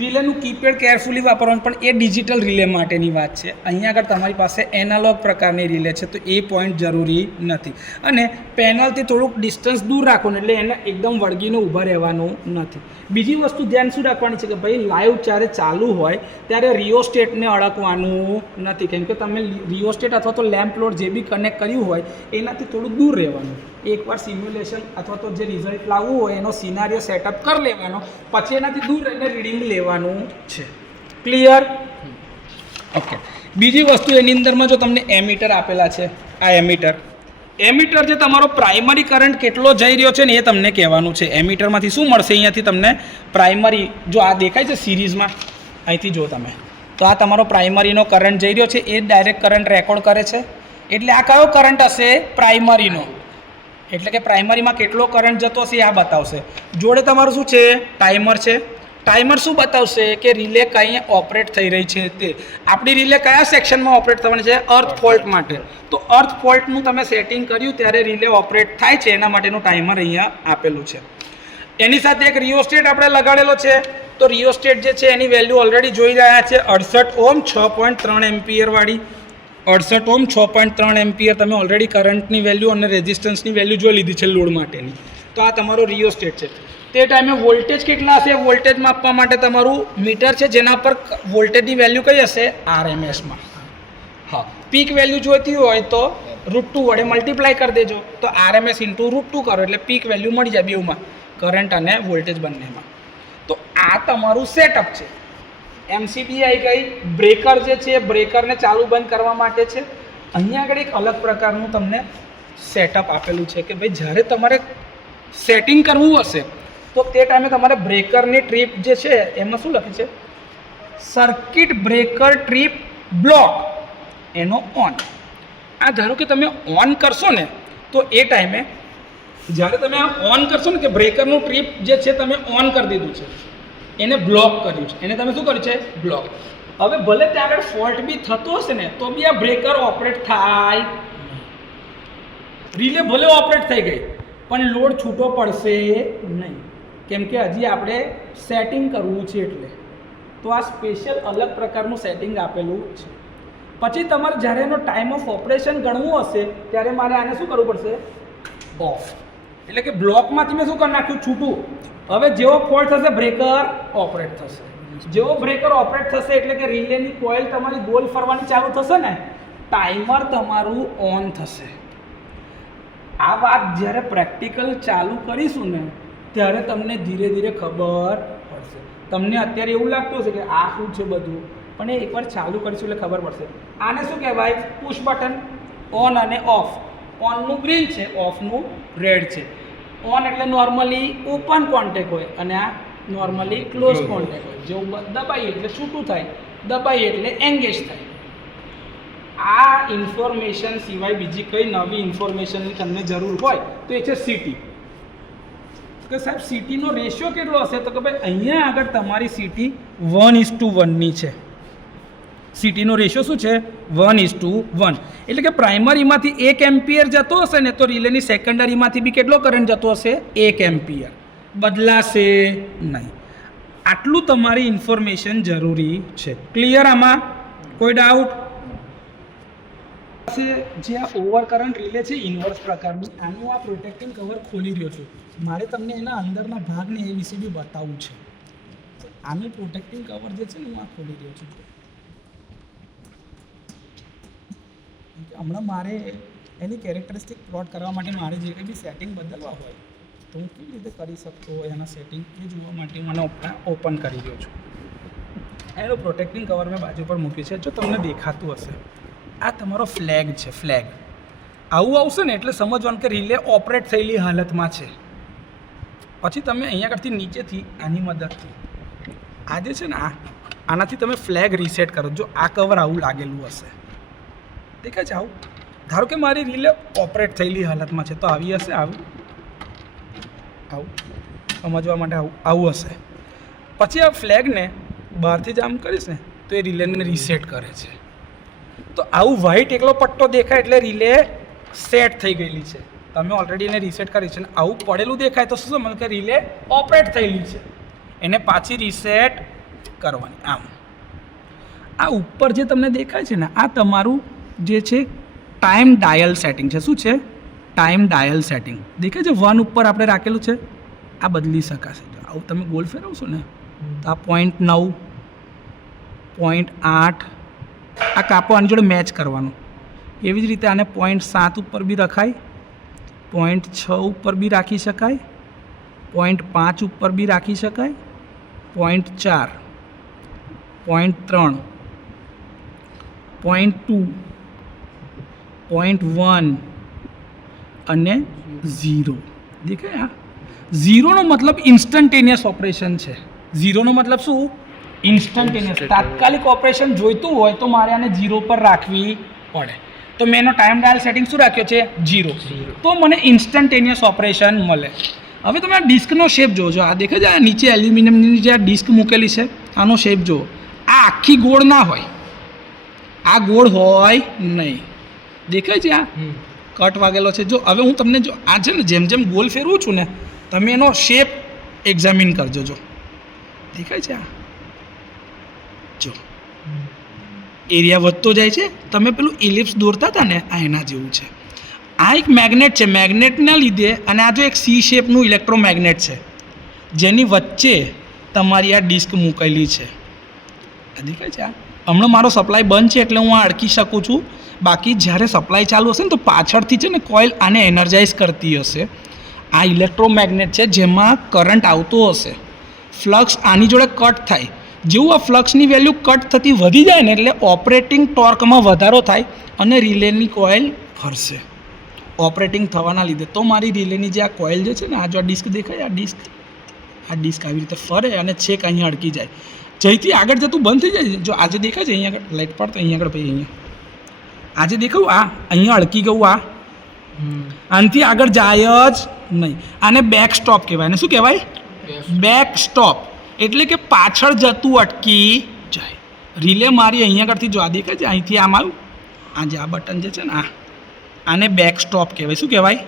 રિલેનું કીપેડ કેરફુલી વાપરવાનું, પણ એ ડિજિટલ રિલે માટેની વાત છે. અહીંયા આગળ તમારી પાસે એનાલોગ પ્રકારની રિલે છે, તો એ પોઈન્ટ જરૂરી નથી. અને પેનલથી થોડુંક ડિસ્ટન્સ દૂર રાખવાનું, એટલે એને એકદમ વળગીને ઊભા રહેવાનું નથી. બીજી વસ્તુ ધ્યાન શું રાખવાની છે કે ભાઈ લાઈવ જ્યારે ચાલુ હોય ત્યારે રિયોસ્ટેટને અડકવાનું નથી. કેમ કે તમે રિયોસ્ટેટ અથવા તો લેમ્પ લોડ જે બી કનેક્ટ કર્યું હોય એનાથી થોડું દૂર રહેવાનું. એકવાર સિમ્યુલેશન અથવા તો જે રિઝલ્ટ લાવવું હોય એનો સિનારીઓ સેટઅપ કરી લેવાનો, પછી એનાથી દૂર રહીને રીડિંગ લેવાનું છે. ક્લિયર? ઓકે. બીજી વસ્તુ એની અંદરમાં જો તમને એમીટર આપેલા છે, આ એમીટર જે તમારો પ્રાઇમરી કરંટ કેટલો જઈ રહ્યો છે ને એ તમને કહેવાનું છે. એમીટરમાંથી શું મળશે? અહીંયાથી તમને પ્રાઇમરી, જો આ દેખાય છે સિરીઝમાં, અહીંથી જો તમે, તો આ તમારો પ્રાઇમરીનો કરંટ જઈ રહ્યો છે, એ ડાયરેક્ટ કરંટ રેકોર્ડ કરે છે. એટલે આ કયો કરંટ હશે? પ્રાઇમરીનો. એટલે કે પ્રાઇમરીમાં કેટલો કરંટ જતો હશે આ બતાવશે. જોડે તમારું શું છે? ટાઈમર છે. ટાઈમર શું બતાવશે? કે રિલે કઈ ઓપરેટ થઈ રહી છે તે. આપણી રિલે કયા સેક્શનમાં ઓપરેટ થવાની છે? અર્થ ફોલ્ટ માટે. તો અર્થ ફોલ્ટનું તમે સેટિંગ કર્યું ત્યારે રિલે ઓપરેટ થાય છે, એના માટેનું ટાઈમર અહીંયા આપેલું છે. એની સાથે એક રિયોસ્ટેટ આપણે લગાડેલો છે. તો રિયોસ્ટેટ જે છે એની વેલ્યુ ઓલરેડી જોઈ રહ્યા છે 68 ઓમ 6.3 એમ્પિયર વાળી 68 ઓમ 6.3 એમ્પિયર તમે ઓલરેડી કરંટની વેલ્યુ અને રેઝિસ્ટન્સની વેલ્યુ જોઈ લીધી છે લોડ માટેની. તો આ તમારો રિયોસ્ટેટ છે. તે ટાઈમે વોલ્ટેજ કેટલા હશે? વોલ્ટેજ માપવા માટે તમારું મીટર છે જેના પર વોલ્ટેજની વેલ્યુ કઈ હશે? RMSમાં. હા, પીક વેલ્યુ જોઈતી હોય તો √2 વડે મલ્ટીપ્લાય કરી દેજો. તો RMS ઇન્ટુ √2 કરો એટલે પીક વેલ્યુ મળી જાય બેઉમાં, કરંટ અને વોલ્ટેજ બંનેમાં. તો આ તમારું સેટઅપ છે. MCB આવી ગઈ. બ્રેકર જે છે બ્રેકરને ચાલુ બંધ કરવા માટે છે. અહીંયા આગળ એક અલગ પ્રકારનું તમને સેટઅપ આપેલું છે કે ભાઈ જ્યારે તમારે સેટિંગ કરવું હશે તો તે ટાઈમે તમારે બ્રેકરની ટ્રીપ જે છે એમાં શું લખ્યું છે? સર્કિટ બ્રેકર ટ્રીપ બ્લોક એનો ઓન. આ ધારો કે તમે ઓન કરશો ને તો એ ટાઈમે જ્યારે તમે આ ઓન કરશો ને કે બ્રેકરનું ટ્રીપ જે છે તમે ઓન કરી દીધું છે, એને બ્લોક કર્યું છે, એને તમે શું કર્યું છે? બ્લોક. હવે ભલે ત્યાં આગળ ફોલ્ટ બી થતો હશે ને તો બી આ બ્રેકર ઓપરેટ થાય. રિલે ભલે ઓપરેટ થઈ ગઈ પણ લોડ છૂટો પડશે નહીં, કેમ કે હજી આપણે સેટિંગ કરવું છે એટલે. તો આ સ્પેશિયલ અલગ પ્રકારનું સેટિંગ આપેલું છે. પછી તમારે જ્યારે એનો ટાઈમ ઓફ ઓપરેશન ગણવું હશે ત્યારે મારે આને શું કરવું પડશે? ઓફ. એટલે કે બ્લોકમાંથી મેં શું કરી નાખ્યું? છૂટું. હવે જેવો ફોલ્ટ થશે બ્રેકર ઓપરેટ થશે. જેવો બ્રેકર ઓપરેટ થશે એટલે કે રિલેની કોઇલ તમારી ગોલ ફરવાની ચાલુ થશે ને, ટાઈમર તમારું ઓન થશે. આ વાત જ્યારે પ્રેક્ટિકલ ચાલુ કરીશું ને ત્યારે તમને ધીરે ધીરે ખબર પડશે. તમને અત્યારે એવું લાગતું હશે કે આ શું છે બધું, પણ એ એકવાર ચાલુ કરીશું એટલે ખબર પડશે. આને શું કહેવાય? Push button. ઓન અને ઓફ. ઓનનું ગ્રીન છે, ઓફનું રેડ છે. ઓન એટલે નોર્મલી ઓપન કોન્ટેક્ટ હોય અને આ નોર્મલી ક્લોઝ કોન્ટેક્ટ હોય. જેવું દબાઈએ એટલે છૂટું થાય, દબાઈએ એટલે એંગેજ થાય. આ ઇન્ફોર્મેશન સિવાય બીજી કઈ નવી ઇન્ફોર્મેશનની તમને જરૂર હોય તો એ છે સીટી. કે સાહેબ સીટીનો રેશિયો કેટલો હશે? તો કે ભાઈ અહીંયા આગળ તમારી સીટી 1:1ની છે. સીટીનો રેશિયો શું છે? 1:1. એટલે કે પ્રાઇમરીમાંથી 1 એમ્પિયર જતો હશે ને તો રિલેની સેકન્ડરીમાંથી બી કેટલો કરંટ જતો હશે? 1 એમ્પિયર. બદલાશે નહીં. આટલું તમારી ઇન્ફોર્મેશન જરૂરી છે. ક્લિયર? આમાં કોઈ ડાઉટ? જે આ ઓવર કરંટ રિલે છે ઇન્વર્સ પ્રકારનું, આનું આ પ્રોટેક્ટિંગ કવર ખોલી રહ્યો છું. મારે તમને એના અંદરના ભાગને એ વિશે બી બતાવવું છે. આનું પ્રોટેક્ટિંગ કવર જે છે ને હું આ ખોલી રહ્યો છું. હમણાં મારે એની કેરેક્ટરિસ્ટિક પ્લોટ કરવા માટે મારે જે કંઈ બી સેટિંગ બદલવા હોય તો હું કેવી રીતે કરી શકતો હોય એના સેટિંગ એ જોવા માટે મને ઓપન કરી રહ્યો છું. એનું પ્રોટેક્ટિંગ કવર મેં બાજુ પર મૂક્યું છે. જો તમને દેખાતું હશે આ તમારો ફ્લેગ છે. ફ્લેગ આવું આવશે ને એટલે સમજવાનું કે રિલે ઓપરેટ થયેલી હાલતમાં છે. પછી તમે અહીંયા આગળથી નીચેથી આની મદદથી આ જે છે ને આનાથી તમે ફ્લેગ રીસેટ કરો. જો આ કવર આવું લાગેલું હશે, દેખાય છે આવું? ધારો કે મારી રિલે ઓપરેટ થયેલી હાલતમાં છે તો આવી હશે. આવું સમજવા માટે આવું હશે. પછી આ ફ્લેગને બહારથી જ આમ કરીશ ને તો એ રિલેને રીસેટ કરે છે. તો આવું વ્હાઇટ એકલો પટ્ટો દેખાય એટલે રિલે સેટ થઈ ગયેલી છે. તમે ઓલરેડી એને રીસેટ કરી છે. આવું પડેલું દેખાય તો શું સમજ કે રિલે ઓપરેટ થયેલી છે, એને પાછી રીસેટ કરવાની. આમ આ ઉપર જે તમને દેખાય છે ને આ તમારું જે છે ટાઈમ ડાયલ સેટિંગ છે. શું છે? Time dial setting. દેખાય છે 1 ઉપર આપણે રાખેલું છે. આ બદલી શકાશે. આવું તમે ગોલ ફેરવશો ને તો આ 0.9, 0.8 આ કાપો આની જોડે મેચ કરવાનું. એવી જ રીતે આને 0.7 ઉપર બી રખાય, 0.6 ઉપર બી રાખી શકાય, 0.5 ઉપર બી રાખી શકાય, 0.4, 0.3, 0.2, 0.1 અને 0. દેખાય? હા, 0નો મતલબ ઇન્સ્ટન્ટેનિયસ ઓપરેશન છે. 0નો મતલબ શું? ઇન્સ્ટન્ટેનિયસ. તાત્કાલિક ઓપરેશન જોઈતું હોય તો મારે આને 0 પર રાખવી પડે. તો મેં એનો ટાઈમ ડાયલ સેટિંગ શું રાખ્યો છે? 0. તો મને ઇન્સ્ટન્ટેનિયસ ઓપરેશન મળે. હવે તમે આ ડિસ્કનો શેપ જોજો. આ દેખાય છે? આ નીચે એલ્યુમિનિયમની જે આ ડિસ્ક મૂકેલી છે આનો શેપ જુઓ. આ આખી ગોળ ના હોય, આ ગોળ હોય નહીં. દેખાય છે? આ કટ વાગેલો છે. જો હવે હું તમને જો આ છે ને જેમ જેમ ગોલ ફેરવું છું ને તમે એનો શેપ એક્ઝામિન કરજો. જો દેખાય છે? આ જો એરિયા વધતો જાય છે. તમે પેલું ઇલિપ્સ દોરતા હતા ને, આ એના જેવું છે. આ એક મેગ્નેટ છે. મેગ્નેટના લીધે, અને આ જો એક સી શેપનું ઇલેક્ટ્રોમેગ્નેટ છે જેની વચ્ચે તમારી આ ડિસ્ક મૂકેલી છે. આ દેખાય છે? હમણાં મારો સપ્લાય બંધ છે એટલે હું આ અડકી શકું છું. બાકી જ્યારે સપ્લાય ચાલુ હશે ને તો પાછળથી છે ને કોઇલ આને એનર્જાઇઝ કરતી હશે. આ ઇલેક્ટ્રોમેગ્નેટ છે જેમાં કરંટ આવતો હશે. ફ્લક્સ આની જોડે કટ થાય. જેવું આ ફ્લક્સની વેલ્યુ કટ થતી વધી જાય ને એટલે ઓપરેટિંગ ટોર્કમાં વધારો થાય અને રિલેની કોઇલ ફરશે. ઓપરેટિંગ થવાના લીધે તો મારી રિલેની જે આ કોઇલ જે છે ને, આ જો આ ડિસ્ક દેખાય, આ ડિસ્ક આવી રીતે ફરે અને છેક અહીંયા અડકી જાય. જઈથી આગળ જતું બંધ થઈ જાય. જો આજે દેખાય છે અહીંયા આગળ લાઇટ પડતો, અહીંયા આગળ ભાઈ અહીંયા આજે દેખાવું, આ અહીંયા અડકી ગયું. આ આનાથી આગળ જાય જ નહીં. આને બેક સ્ટોપ કહેવાય. અને શું કહેવાય? Back stop. એટલે કે પાછળ જતું અટકી જાય. રિલે મારી અહીંયા આગળથી જો આ દેખાય છે, અહીંથી આમ આવ્યું, આ જે આ બટન જે છે ને, આને બેક સ્ટોપ કહેવાય. શું કહેવાય?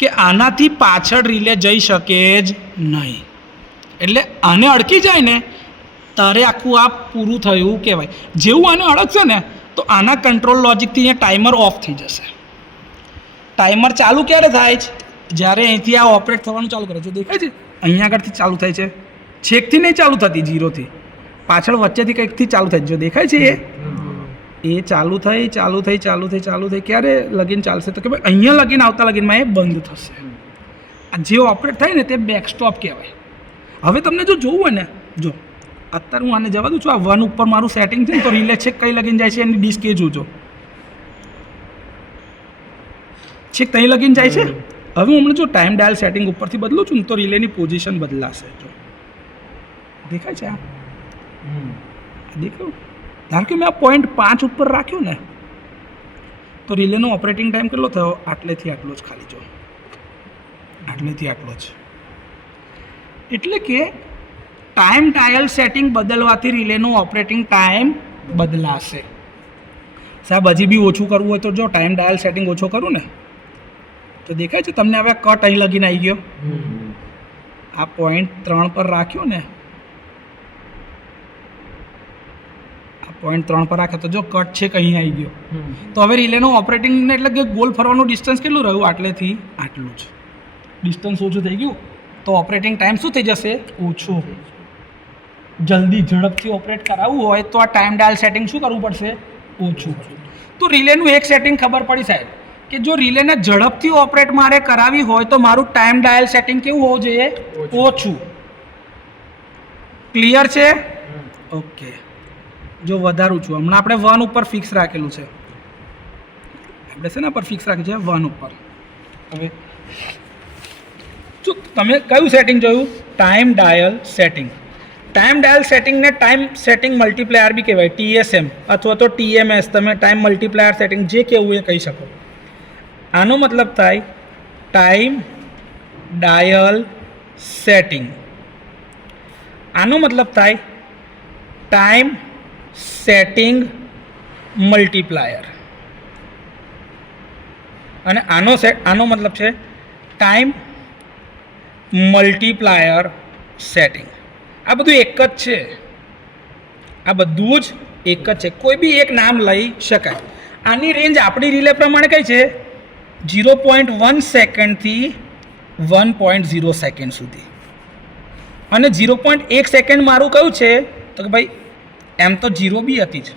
કે આનાથી પાછળ રિલે જઈ શકે જ નહીં. એટલે આને અડકી જાય ને તારે આખું આ પૂરું થયું કહેવાય. જેવું આને અડકશે ને તો આના કંટ્રોલ લોજિકથી અહીંયા ટાઈમર ઓફ થઈ જશે. ટાઈમર ચાલુ ક્યારે થાય છે? જ્યારે અહીંથી આ ઓપરેટ થવાનું ચાલુ કરે છે. દેખાય છે? અહીંયા આગળથી ચાલુ થાય છે. છેકથી નહીં ચાલુ થતી, જીરોથી. પાછળ વચ્ચેથી કંઈકથી ચાલુ થાય. જો દેખાય છે એ ચાલુ થઈ ક્યારે લગીન ચાલશે? તો કે ભાઈ અહીંયા લગીન આવતા લગીનમાં એ બંધ થશે. આ જે ઓપરેટ થાય ને તે બેક સ્ટોપ કહેવાય. હવે તમને જો જોવું હોય ને, જો અત્યારે હું આને જવા દઉં છું. આ 1 ઉપર મારું સેટિંગ છે ને તો રિલે છેક કઈ લગીન જાય છે એની ડિસ્ક એ જોજો. છેક ત્યાં લગીન જાય છે. હવે હું હમણાં જો ટાઈમ ડાયલ સેટિંગ ઉપરથી બદલું છું ને તો રિલેની પોઝિશન બદલાશે. જો દેખાય છે? આ દેખાયું? ધારો કે મેં આ પોઈન્ટ 5 ઉપર રાખ્યો ને તો રિલેનો ઓપરેટિંગ ટાઈમ કેટલો થયો? આટલેથી આટલો જ. ખાલી જો આટલેથી આટલો જ. એટલે કે ટાઈમ ડાયલ સેટિંગ બદલવાથી રિલેનો ઓપરેટિંગ ટાઈમ બદલાશે. સાહેબ હજી બી ઓછું કરવું હોય તો જો ટાઈમ ડાયલ સેટિંગ ઓછો કરું ને તો દેખાય છે તમને? હવે કટ અહીં લગીને આવી ગયો. આ પોઈન્ટ 3 પર રાખ્યો ને, પોઈન્ટ 3 પર રાખે તો જો કટ છે કંઈ આવી ગયો. તો હવે રિલેનો ઓપરેટિંગને એટલે કે ગોલ ફરવાનું ડિસ્ટન્સ કેટલું રહ્યું? આટલેથી આટલું જ. ડિસ્ટન્સ ઓછું થઈ ગયું તો ઓપરેટિંગ ટાઈમ શું થઈ જશે? ઓછો. જલ્દી ઝડપથી ઓપરેટ કરાવવું હોય તો આ ટાઈમ ડાયલ સેટિંગ શું કરવું પડશે? ઓછું. તો રિલેનું એક સેટિંગ ખબર પડી સાહેબ કે જો રિલેને ઝડપથી ઓપરેટ મારે કરાવી હોય તો મારું ટાઈમ ડાયલ સેટિંગ કેવું હોવું જોઈએ? ઓછું. ક્લિયર છે? ઓકે. જો વધારું છું, હમણાં આપણે 1 ઉપર ફિક્સ રાખેલું છે. આપણે શેના પર ફિક્સ રાખ્યું છે? 1 ઉપર. હવે જો તમે કયું સેટિંગ જોયું? Time dial setting. Time dial સેટિંગને ટાઈમ સેટિંગ મલ્ટીપ્લાયર બી કહેવાય, TSM અથવા તો TMS. તમે ટાઈમ મલ્ટીપ્લાયર સેટિંગ જે કહેવું એ કહી શકો. આનો મતલબ થાય ટાઈમ ડાયલ સેટિંગ. આનો મતલબ થાય ટાઈમ સેટિંગ મલ્ટીપ્લાયર. અને આનો મતલબ છે ટાઈમ મલ્ટીપ્લાયર સેટિંગ. આ બધું એક જ છે. આ બધું જ એક જ છે. કોઈ બી એક નામ લઈ શકાય. આની રેન્જ આપણી રિલે પ્રમાણે કઈ છે? 0.1 સેકન્ડથી 1.0 સેકન્ડ સુધી. અને 0.1 સેકન્ડ મારું કયું છે? તો કે ભાઈ એમ તો 0 બી હતી જ,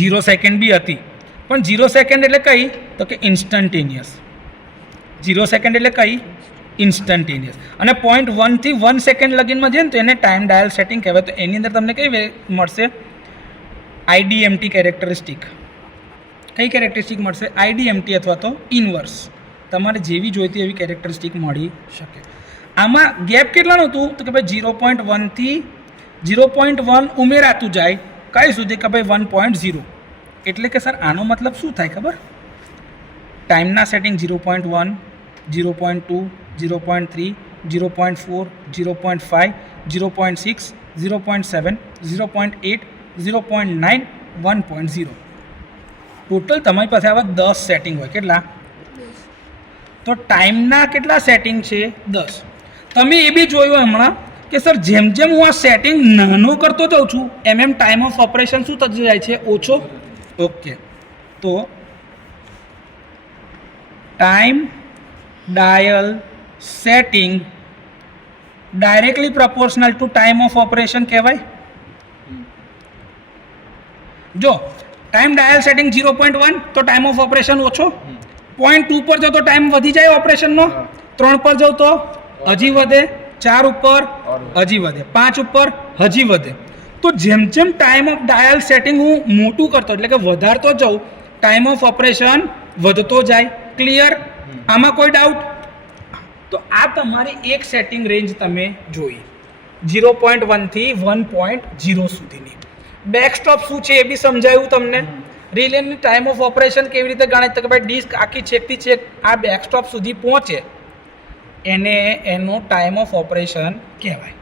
0 સેકન્ડ બી હતી, પણ 0 સેકન્ડ એટલે કઈ? તો કે ઇન્સ્ટન્ટેનિયસ. 0 સેકન્ડ એટલે કઈ? ઇન્સ્ટન્ટેનિયસ. અને 0.1 થી 1 સેકન્ડ લગીનમાં છે ને તો એને ટાઈમ ડાયલ સેટિંગ કહેવાય. તો એની અંદર તમને કઈ મળશે? IDMT characteristic. કઈ કેરેક્ટરિસ્ટિક મળશે? IDMT અથવા તો ઇન્વર્સ. તમારે જેવી જોઈતી એવી કેરેક્ટરિસ્ટિક મળી શકે. આમાં ગેપ કેટલાનું હતું? તો કે ભાઈ 0.1 થી 0.1 ઉમેરાતું જાય કઈ સુધી? કે ભાઈ 1.0. એટલે કે સર આનો મતલબ શું થાય ખબર? ટાઈમના સેટિંગ 0.1, 0.2, 0.3, 0.4, 0.5, 0.6, 0.7, 0.8, 0.9, 1.0. ટોટલ તમારી પાસે આવા 10 સેટિંગ હોય. કેટલા? તો ટાઈમના કેટલા સેટિંગ છે? 10. તમે એ બી જોયું હમણાં કે સર જેમ જેમ હું આ સેટિંગ નાનો કરતો જાઉં છું એમ ટાઈમ ઓફ ઓપરેશન શું થતો જાય છે? ઓછો. ઓકે, તો time dial setting directly proportional to time of operation કહેવાય. જો ટાઈમ ડાયલ સેટિંગ 0.1 તો ટાઈમ ઓફ ઓપરેશન ઓછો. 0.2 પર જાઓ તો ટાઈમ વધી જાય ઓપરેશનનો. 3 પર જાઓ તો હજી વધે. 4 ઉપર હજી વધે. 5 ઉપર હજી વધે. તો જેમ જેમ ટાઈમ ઓફ ડાયલ સેટિંગ હું મોટું કરતો એટલે કે વધારતો જાઉં ટાઈમ ઓફ ઓપરેશન વધતો જાય. ક્લિયર? આમાં કોઈ ડાઉટ? તો આ તમારી એક સેટિંગ રેન્જ તમે જોઈ 0.1 થી 1.0 સુધીની. બેકસ્ટોપ શું છે એ બી સમજાયું તમને. રિલેની ટાઈમ ઓફ ઓપરેશન કેવી રીતે ગણાય તો કે ભાઈ ડિસ્ક આખી છેકથી છેક આ બેકસ્ટોપ સુધી પહોંચે એને એનો ટાઈમ ઓફ ઓપરેશન કહેવાય.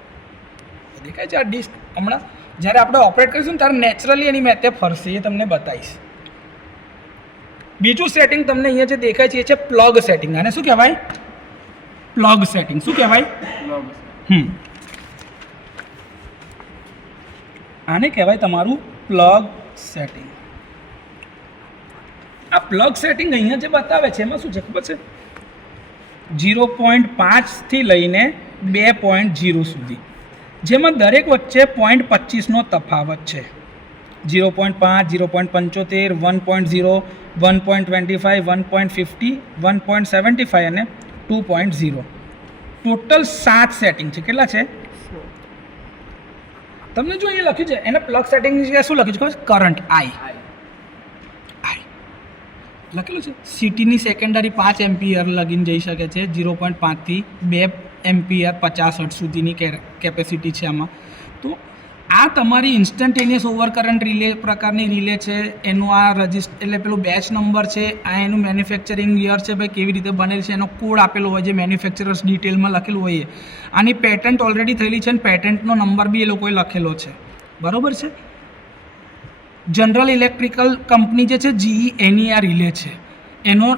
દેખાય છે આ ડિસ્ક? હમણાં જ્યારે આપણે ઓપરેટ કરીશું ને ત્યારે નેચરલી એની મેથે ફરશે, એ તમને બતાવીશ. બીજું સેટિંગ તમને અહીંયા જે દેખાય છે એ છે પ્લગ સેટિંગ. આને શું કહેવાય? Plug setting. શું કહેવાય? આને કહેવાય તમારું પ્લગ સેટિંગ. આ પ્લગ સેટિંગ અહીંયા જે બતાવે છે એમાં શું છે ખબર છે? 0.5 થી લઈને 2.0 સુધી, જેમાં દરેક વચ્ચે 0.25નો તફાવત છે. 0.5, 0.75, 1.0, 1.25, 1.50, 1.75 અને 2.0. ટોટલ 7 સેટિંગ છે. કેટલા છે? તમને જો અહીંયા લખ્યું છે એને પ્લગ સેટિંગની જગ્યાએ શું લખ્યું છે ખબર? કરંટ આઈ લખેલું છે. સિટીની સેકન્ડરી 5 એમ્પિયર લગીને જઈ શકે છે. 0.5 થી 2 એમ્પિયર 50 હર્ટ્ઝ સુધીની કેપેસિટી છે આમાં. તો આ તમારી ઇન્સ્ટન્ટેનિયસ ઓવર કરંટ રિલે પ્રકારની રિલે છે. એનું આ રજિસ્ટર એટલે પેલું બેચ નંબર છે. આ એનું મેન્યુફેક્ચરિંગ યર છે ભાઈ, કેવી રીતે બનેલ છે એનો કોડ આપેલો હોય છે, મેન્યુફેક્ચરર્સ ડિટેલમાં લખેલું હોય. આની પેટન્ટ ઓલરેડી થયેલી છે અને પેટન્ટનો નંબર બી એ લોકોએ લખેલો છે. બરાબર છે? જનરલ ઇલેક્ટ્રિકલ કંપની જે છે GE એની આ રિલે છે. એનો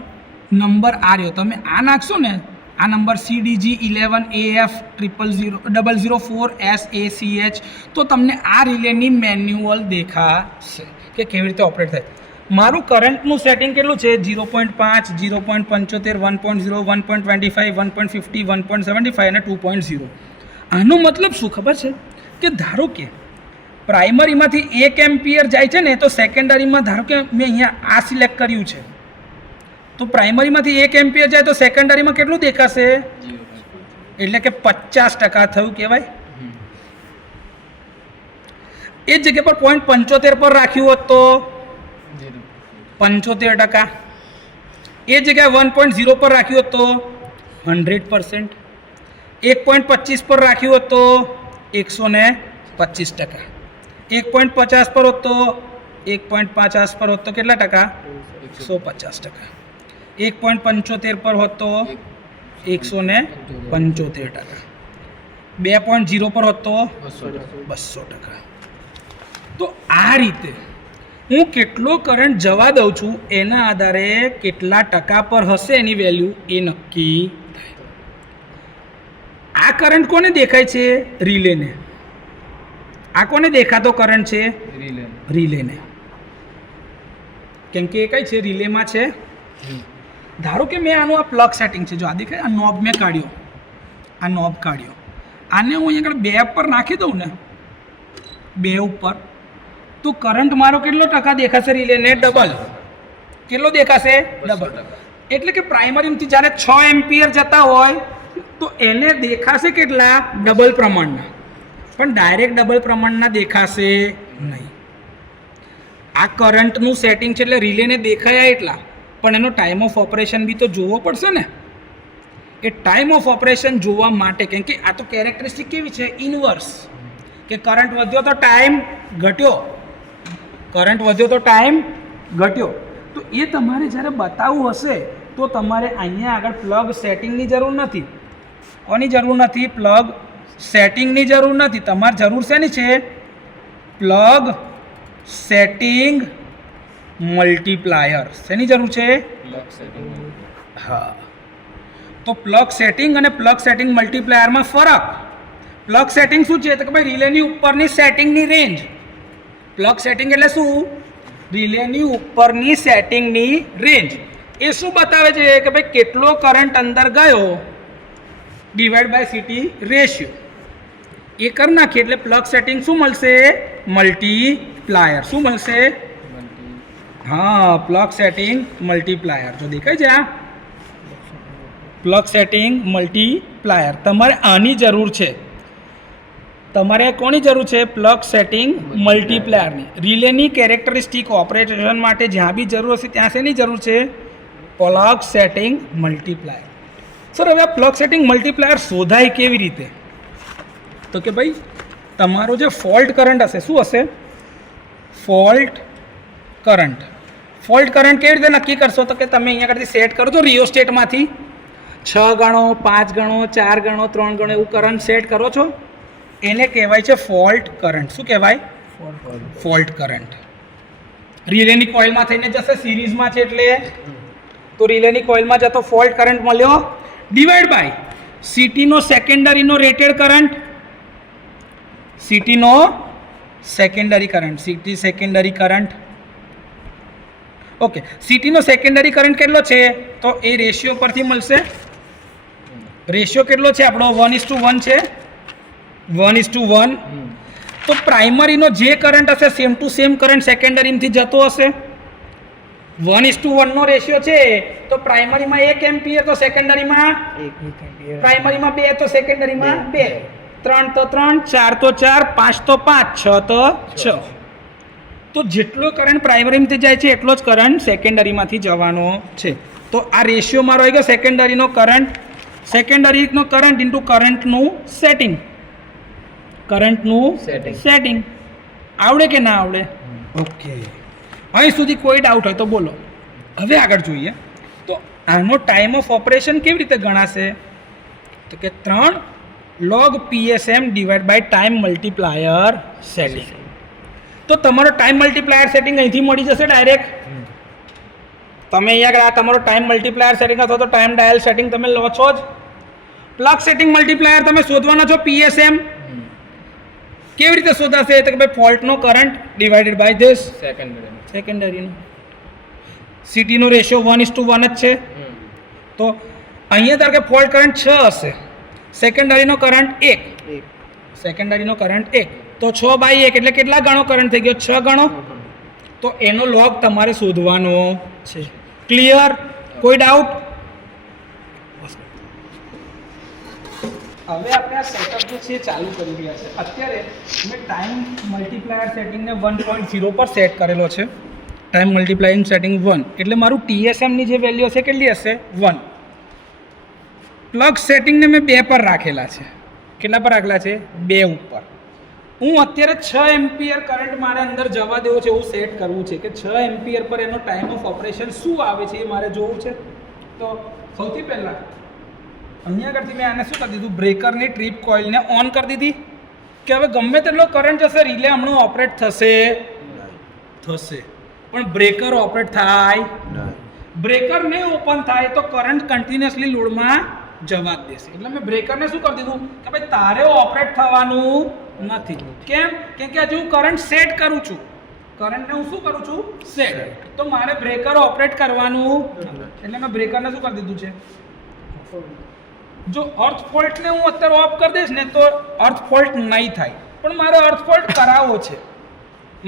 નંબર આ રહ્યો. તમે આ નાખશો ને, આ નંબર CDG 11AF 004SACH, તો તમને આ રિલેની મેન્યુઅલ દેખાશે કે કેવી રીતે ઓપરેટ થાય. મારું કરંટનું સેટિંગ કેટલું છે? 0.5, 0.75, 1.0, 1.25, 1.50, 1.75 અને 2.0. આનો મતલબ શું ખબર છે? કે ધારો કે પ્રાઇમરીમાંથી 1 એમ્પિયર જાય છે ને, તો સેકન્ડરીમાં ધારો કે મેં અહીંયા આ સિલેક્ટ કર્યું છે, તો પ્રાઇમરીમાંથી 1 એમ્પિયર જાય તો સેકન્ડરીમાં કેટલું દેખાશે? એટલે કે 50% થયું કહેવાય. એ જ જગ્યા પર 0.75 પર રાખ્યું હોત તો 75%. એ જગ્યાએ 1.0 પર રાખ્યું હોત તો 100%. 1.25 પર રાખ્યું હોત તો 125%. 1.50 પર હોત તો 1.50 પર હોત તો કેટલા ટકા? 150%. 1.75 પર હોત તો 175%. 2.0 પર હોત તો 200%. તો આ રીતે હું કેટલો કરંટ જવા દઉં છું એના આધારે કેટલા ટકા પર હશે એની વેલ્યુ એ નક્કી થાય. આ કરંટ કોને દેખાય છે? રિલેને. આ કોને દેખાતો કરંટ છે? રિલેને. કેમ કે એ કઈ છે? રિલેમાં છે. ધારો કે મેં આનું આ પ્લગ સેટિંગ છે, જો આ દેખાય, આ નોબ મેં કાઢ્યો, આ નોબ કાઢ્યો, આને હું અહીંયા આગળ 2 પર નાખી દઉં ને, 2 ઉપર, તો કરંટ મારો કેટલો ટકા દેખાશે? રિલેને ડબલ. કેટલો દેખાશે? ડબલ. એટલે કે પ્રાઇમરીથી જ્યારે 6 એમ્પિયર જતા હોય તો એને દેખાશે કેટલા? ડબલ પ્રમાણના. પણ ડાયરેક્ટ ડબલ પ્રમાણના દેખાશે નહીં. આ કરંટનું સેટિંગ છે એટલે રિલેને દેખાયા એટલા, પણ એનો ટાઈમ ઓફ ઓપરેશન બી તો જોવો પડશે ને. એ ટાઈમ ઓફ ઓપરેશન જોવા માટે, કેમ કે આ તો કેરેક્ટરિસ્ટિક કેવી છે? ઇનવર્સ. કે કરંટ વધ્યો તો ટાઈમ ઘટ્યો, કરંટ વધ્યો તો ટાઈમ ઘટ્યો. તો એ તમારે જ્યારે બતાવવું હશે તો તમારે અહીંયા આગળ પ્લગ સેટિંગની જરૂર નથી. કોની જરૂર નથી? પ્લગ સેટિંગની જરૂર નથી. તમારે જરૂર શેની છે? Plug setting multiplier. શેની જરૂર છે? હા. તો પ્લગ સેટિંગ અને પ્લગ સેટિંગ મલ્ટીપ્લાયરમાં ફરક. પ્લગ સેટિંગ શું છે તો કે ભાઈ રિલેની ઉપરની સેટિંગની રેન્જ. પ્લગ સેટિંગ એટલે શું? રિલેની ઉપરની સેટિંગની રેન્જ. એ શું બતાવે છે કે ભાઈ કેટલો કરંટ અંદર ગયો ડિવાઈડ બાય સીટી રેશિયો. એ કરી નાખીએ એટલે પ્લગ સેટિંગ શું મળશે? મલ્ટીપ્લાયર. શું મળશે? હા, પ્લગ સેટિંગ મલ્ટીપ્લાયર. જો દેખાય છે આ પ્લગ સેટિંગ મલ્ટીપ્લાયર. તમારે આની જરૂર છે. તમારે કોની જરૂર છે? પ્લગ સેટિંગ મલ્ટીપ્લાયરની. રિલેની કેરેક્ટરિસ્ટિક ઓપરેશન માટે જ્યાં બી જરૂર હશે ત્યાં શેની જરૂર છે? Plug setting multiplier. સર હવે આ પ્લગ સેટિંગ મલ્ટીપ્લાયર શોધાય કેવી રીતે? તો કે ભાઈ તમારો જે ફોલ્ટ કરંટ હશે શું હશે? Fault current. ફોલ્ટ કરંટ કેવી રીતે નક્કી કરશો? તો કે તમે અહીંયા આગળથી સેટ કરો છો રિયોસ્ટેટમાંથી 6 ગણો, 5 ગણો, 4 ગણો, 3 ગણો એવું કરંટ સેટ કરો છો. એને કહેવાય છે ફોલ્ટ કરંટ. શું કહેવાય? Fault current. રિલેની કોઇલમાં થઈને જશે, સિરીઝમાં છે એટલે તો રિલેની કોઇલમાં જતો ફોલ્ટ કરંટ મળ્યો ડિવાઈડ બાય સીટીનો સેકન્ડરીનો રેટેડ કરંટ. સીટીનો secondary current. CT secondary current. Okay, સીટીનો સેકન્ડરી કરંટ કેટલો છે? તો એ રેશિયો પરથી મળશે. રેશિયો કેટલો છે આપણો? 1:1 છે. 1:1. તો પ્રાઇમરીનો જે કરંટ હશે સેમ ટુ સેમ કરંટ સેકન્ડરીમાંથી જતો હશે. 1:1 નો રેશિયો છે તો પ્રાઇમરીમાં 1 એમ્પિયર તો સેકન્ડરીમાં 1 એમ્પિયર. પ્રાઇમરીમાં 2 તો સેકન્ડરીમાં 2. 3 તો 3, 4 તો 4, 5 તો 5, 6 તો 6. તો જેટલો કરંટ પ્રાઇમરીમાંથી જાય છે એટલો જ કરંટ સેકન્ડરીમાંથી જવાનો છે. તો આ રેશિયો મારો આવી ગયો સેકન્ડરીનો કરંટ. સેકન્ડરીનો કરંટ ઇન્ટુ કરંટનું સેટિંગ. કરંટનું સેટિંગ. આવડે કે ના આવડે? ઓકે, અહીં સુધી કોઈ ડાઉટ હોય તો બોલો. હવે આગળ જોઈએ તો આનો ટાઈમ ઓફ ઓપરેશન કેવી રીતે ગણાશે? તો કે 3 log PSM divide by time multiplier setting. તો તમારો ટાઈમ મલ્ટીપ્લાયર સેટિંગ અહીંથી મળી જશે ડાયરેક્ટ. તમે અહીંયા આ તમારો ટાઈમ મલ્ટીપ્લાયર સેટિંગ અથવા તો ટાઈમ ડાયલ સેટિંગ તમે લો છો જ. પ્લગ સેટિંગ મલ્ટીપ્લાયર તમે શોધવાના છો PSM. કેવી રીતે શોધાશે? તો કે ભાઈ ફોલ્ટનો કરંટ ડિવાઇડેડ બાય ધીસ સેકન્ડરીનો. સીટીનો રેશિયો 1:1 જ છે. તો અહીંયા ધારો કે ફોલ્ટ કરંટ 6 હશે, સેકન્ડરીનો કરંટ 1. સેકન્ડરીનો કરંટ 1 તો 6/1 એટલે કેટલા ગણો કરંટ થઈ ગયો? 6 ગણો. તો એનો લોગ તમારે શોધવાનો છે. ક્લિયર? કોઈ ડાઉટ? હવે આપણે આ સેટઅપ જે છે ચાલુ કરી રહ્યા છે. અત્યારે મેં ટાઈમ મલ્ટીપ્લાયર સેટિંગને 1.0 પર સેટ કરેલો છે. ટાઈમ મલ્ટીપ્લાયિંગ સેટિંગ 1 એટલે મારું TSMની જે વેલ્યુ હશે કેટલી હશે? 1. પ્લગ સેટિંગને મેં 2 પર રાખેલા છે. કેટલા પર રાખેલા છે? 2 ઉપર. હું અત્યારે 6 એમ્પિયર કરંટ મારે અંદર જવા દેવો છે એવું સેટ કરવું છે કે 6 એમ્પિયર પર એનો ટાઈમ ઓફ ઓપરેશન શું આવે છે એ મારે જોવું છે. તો સૌથી પહેલાં અહીંયા આગળથી મેં આને શું કરી દીધું? બ્રેકરની ટ્રીપ કોઇલને ઓન કરી દીધી કે હવે ગમે તેટલો કરંટ જશે રિલે હમણાં ઓપરેટ થશે. પણ બ્રેકર ઓપરેટ થાય. બ્રેકર નહીં ઓપન થાય તો કરંટ કન્ટિન્યુઅસલી લોડમાં જવા જ દેશે. એટલે મેં બ્રેકરને શું કરી દીધું કે ભાઈ તારે ઓપરેટ થવાનું નથી. કેમ? કેમ કે હજુ હું કરંટ સેટ કરું છું. કરંટને હું શું કરું છું? સેટ. તો મારે બ્રેકર ઓપરેટ કરવાનું એટલે મેં બ્રેકરને શું કરી દીધું છે? જો અર્થ ફોલ્ટને હું અત્યારે ઓફ કરી દઈશ ને તો અર્થ ફોલ્ટ નહીં થાય, પણ મારે અર્થ ફોલ્ટ કરાવવો છે.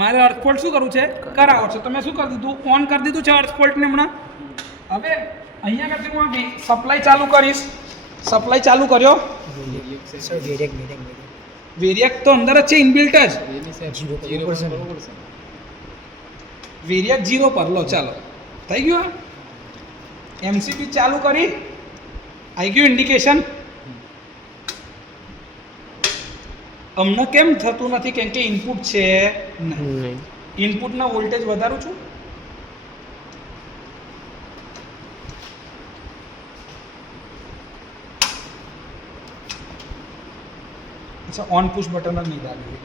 મારે અર્થ ફોલ્ટ શું કરવું છે? કરાવવો છે. તો મેં શું કરી દીધું? ઓન કરી દીધું છે અર્થ ફોલ્ટને હમણાં. હવે અહીંયા આગળથી હું સપ્લાય ચાલુ કરીશ. સપ્લાય ચાલુ કર્યો. વેરિએક તો અંદર જ છે, ઇનબિલ્ટ જ. વેરિએક 0 પર લો. ચાલો થઈ ગયું. MCB ચાલુ કરી. આવી ગયું ઇન્ડિકેશન. અમને કેમ થતું નથી? કેમ કે ઇનપુટ છે નહીં. ઇનપુટના વોલ્ટેજ વધારું છું. અચ્છા, ઓન પુશ બટન જ નહીં દાબી.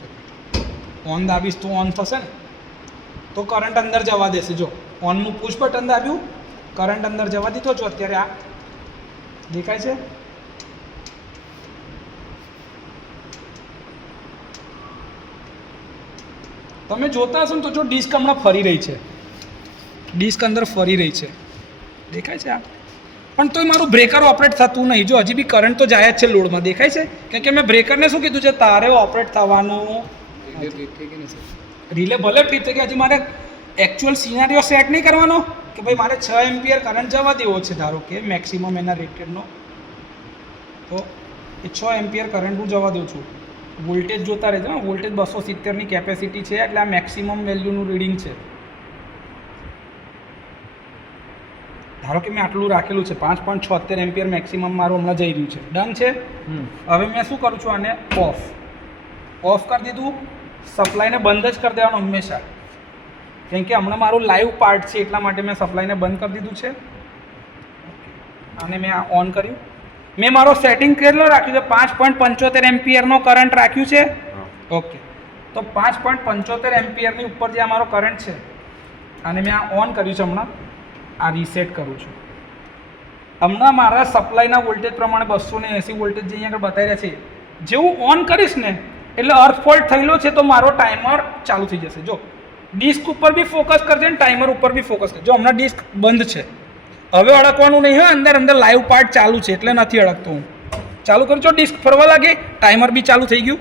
ઓન દાબીશ તો ઓન થશે ને, તો કરંટ અંદર જવા દેશે. જો ઓનનું પુશ બટન દાબ્યું, કરંટ અંદર જવા દીધો. જો અત્યારે આ દેખાય છે. તમે જોતા હશો ને તો જો ડિસ્ક હમણાં ફરી રહી છે, ડિસ્ક અંદર ફરી રહી છે, દેખાય છે આ? પણ તોય મારું બ્રેકર ઓપરેટ થતું નહીં. જો હજી બી કરંટ તો જાય જ છે લોડમાં, દેખાય છે? કારણ કે મેં બ્રેકરને શું કીધું છે, તારે ઓપરેટ થવાનું. રિલે ભલે ટ્રીપ થઈ ગઈ, હજી મારે એકચ્યુઅલ સિનારીઓ સેટ નહીં કરવાનો કે ભાઈ મારે 6 એમ્પિયર કરંટ જવા દેવો છે, ધારો કે મેક્સિમમ એના રેટેડનો, તો એ 6 એમ્પિયર કરંટ હું જવા દઉં છું. વોલ્ટેજ જોતા રહેજો. વોલ્ટેજ 270ની કેપેસિટી છે, એટલે આ મેક્સિમમ વેલ્યુનું રીડિંગ છે. ધારો કે મેં આટલું રાખેલું છે, 5.76 એમ્પિયર મેક્સિમમ મારું હમણાં જઈ રહ્યું છે. ડન છે. હવે મેં શું કરું છું, આને ઓફ કરી દીધું. સપ્લાયને બંધ જ કરી દેવાનું હંમેશા, કેમ કે હમણાં મારું લાઈવ પાર્ટ છે એટલા માટે મેં સપ્લાયને બંધ કરી દીધું છે. અને મેં આ ઓન કર્યું. મેં મારો સેટિંગ કેટલો રાખ્યું છે, 5.75 એમ્પિયરનો કરંટ રાખ્યું છે. ઓકે, તો 5.75 એમ્પિયરની ઉપર જે આ મારો કરંટ છે, અને મેં આ ઓન કર્યું છે. હમણાં આ રીસેટ કરું છું. હમણાં મારા સપ્લાયના વોલ્ટેજ પ્રમાણે 280 વોલ્ટેજ જે અહીંયા આગળ બતાવી રહ્યા છે, જેવું ઓન કરીશ ને એટલે અર્થ ફોલ્ટ થયેલો છે તો મારો ટાઈમર ચાલુ થઈ જશે. જો ડિસ્ક ઉપર બી ફોકસ કરજે ને ટાઈમર ઉપર બી ફોકસ કરજો. હમણાં ડિસ્ક બંધ છે, હવે અડકવાનું નહીં હોય. અંદર લાઈવ પાર્ટ ચાલુ છે એટલે નથી અડકતો. હું ચાલુ કરું છું, ડિસ્ક ફરવા લાગે, ટાઈમર બી ચાલુ થઈ ગયું.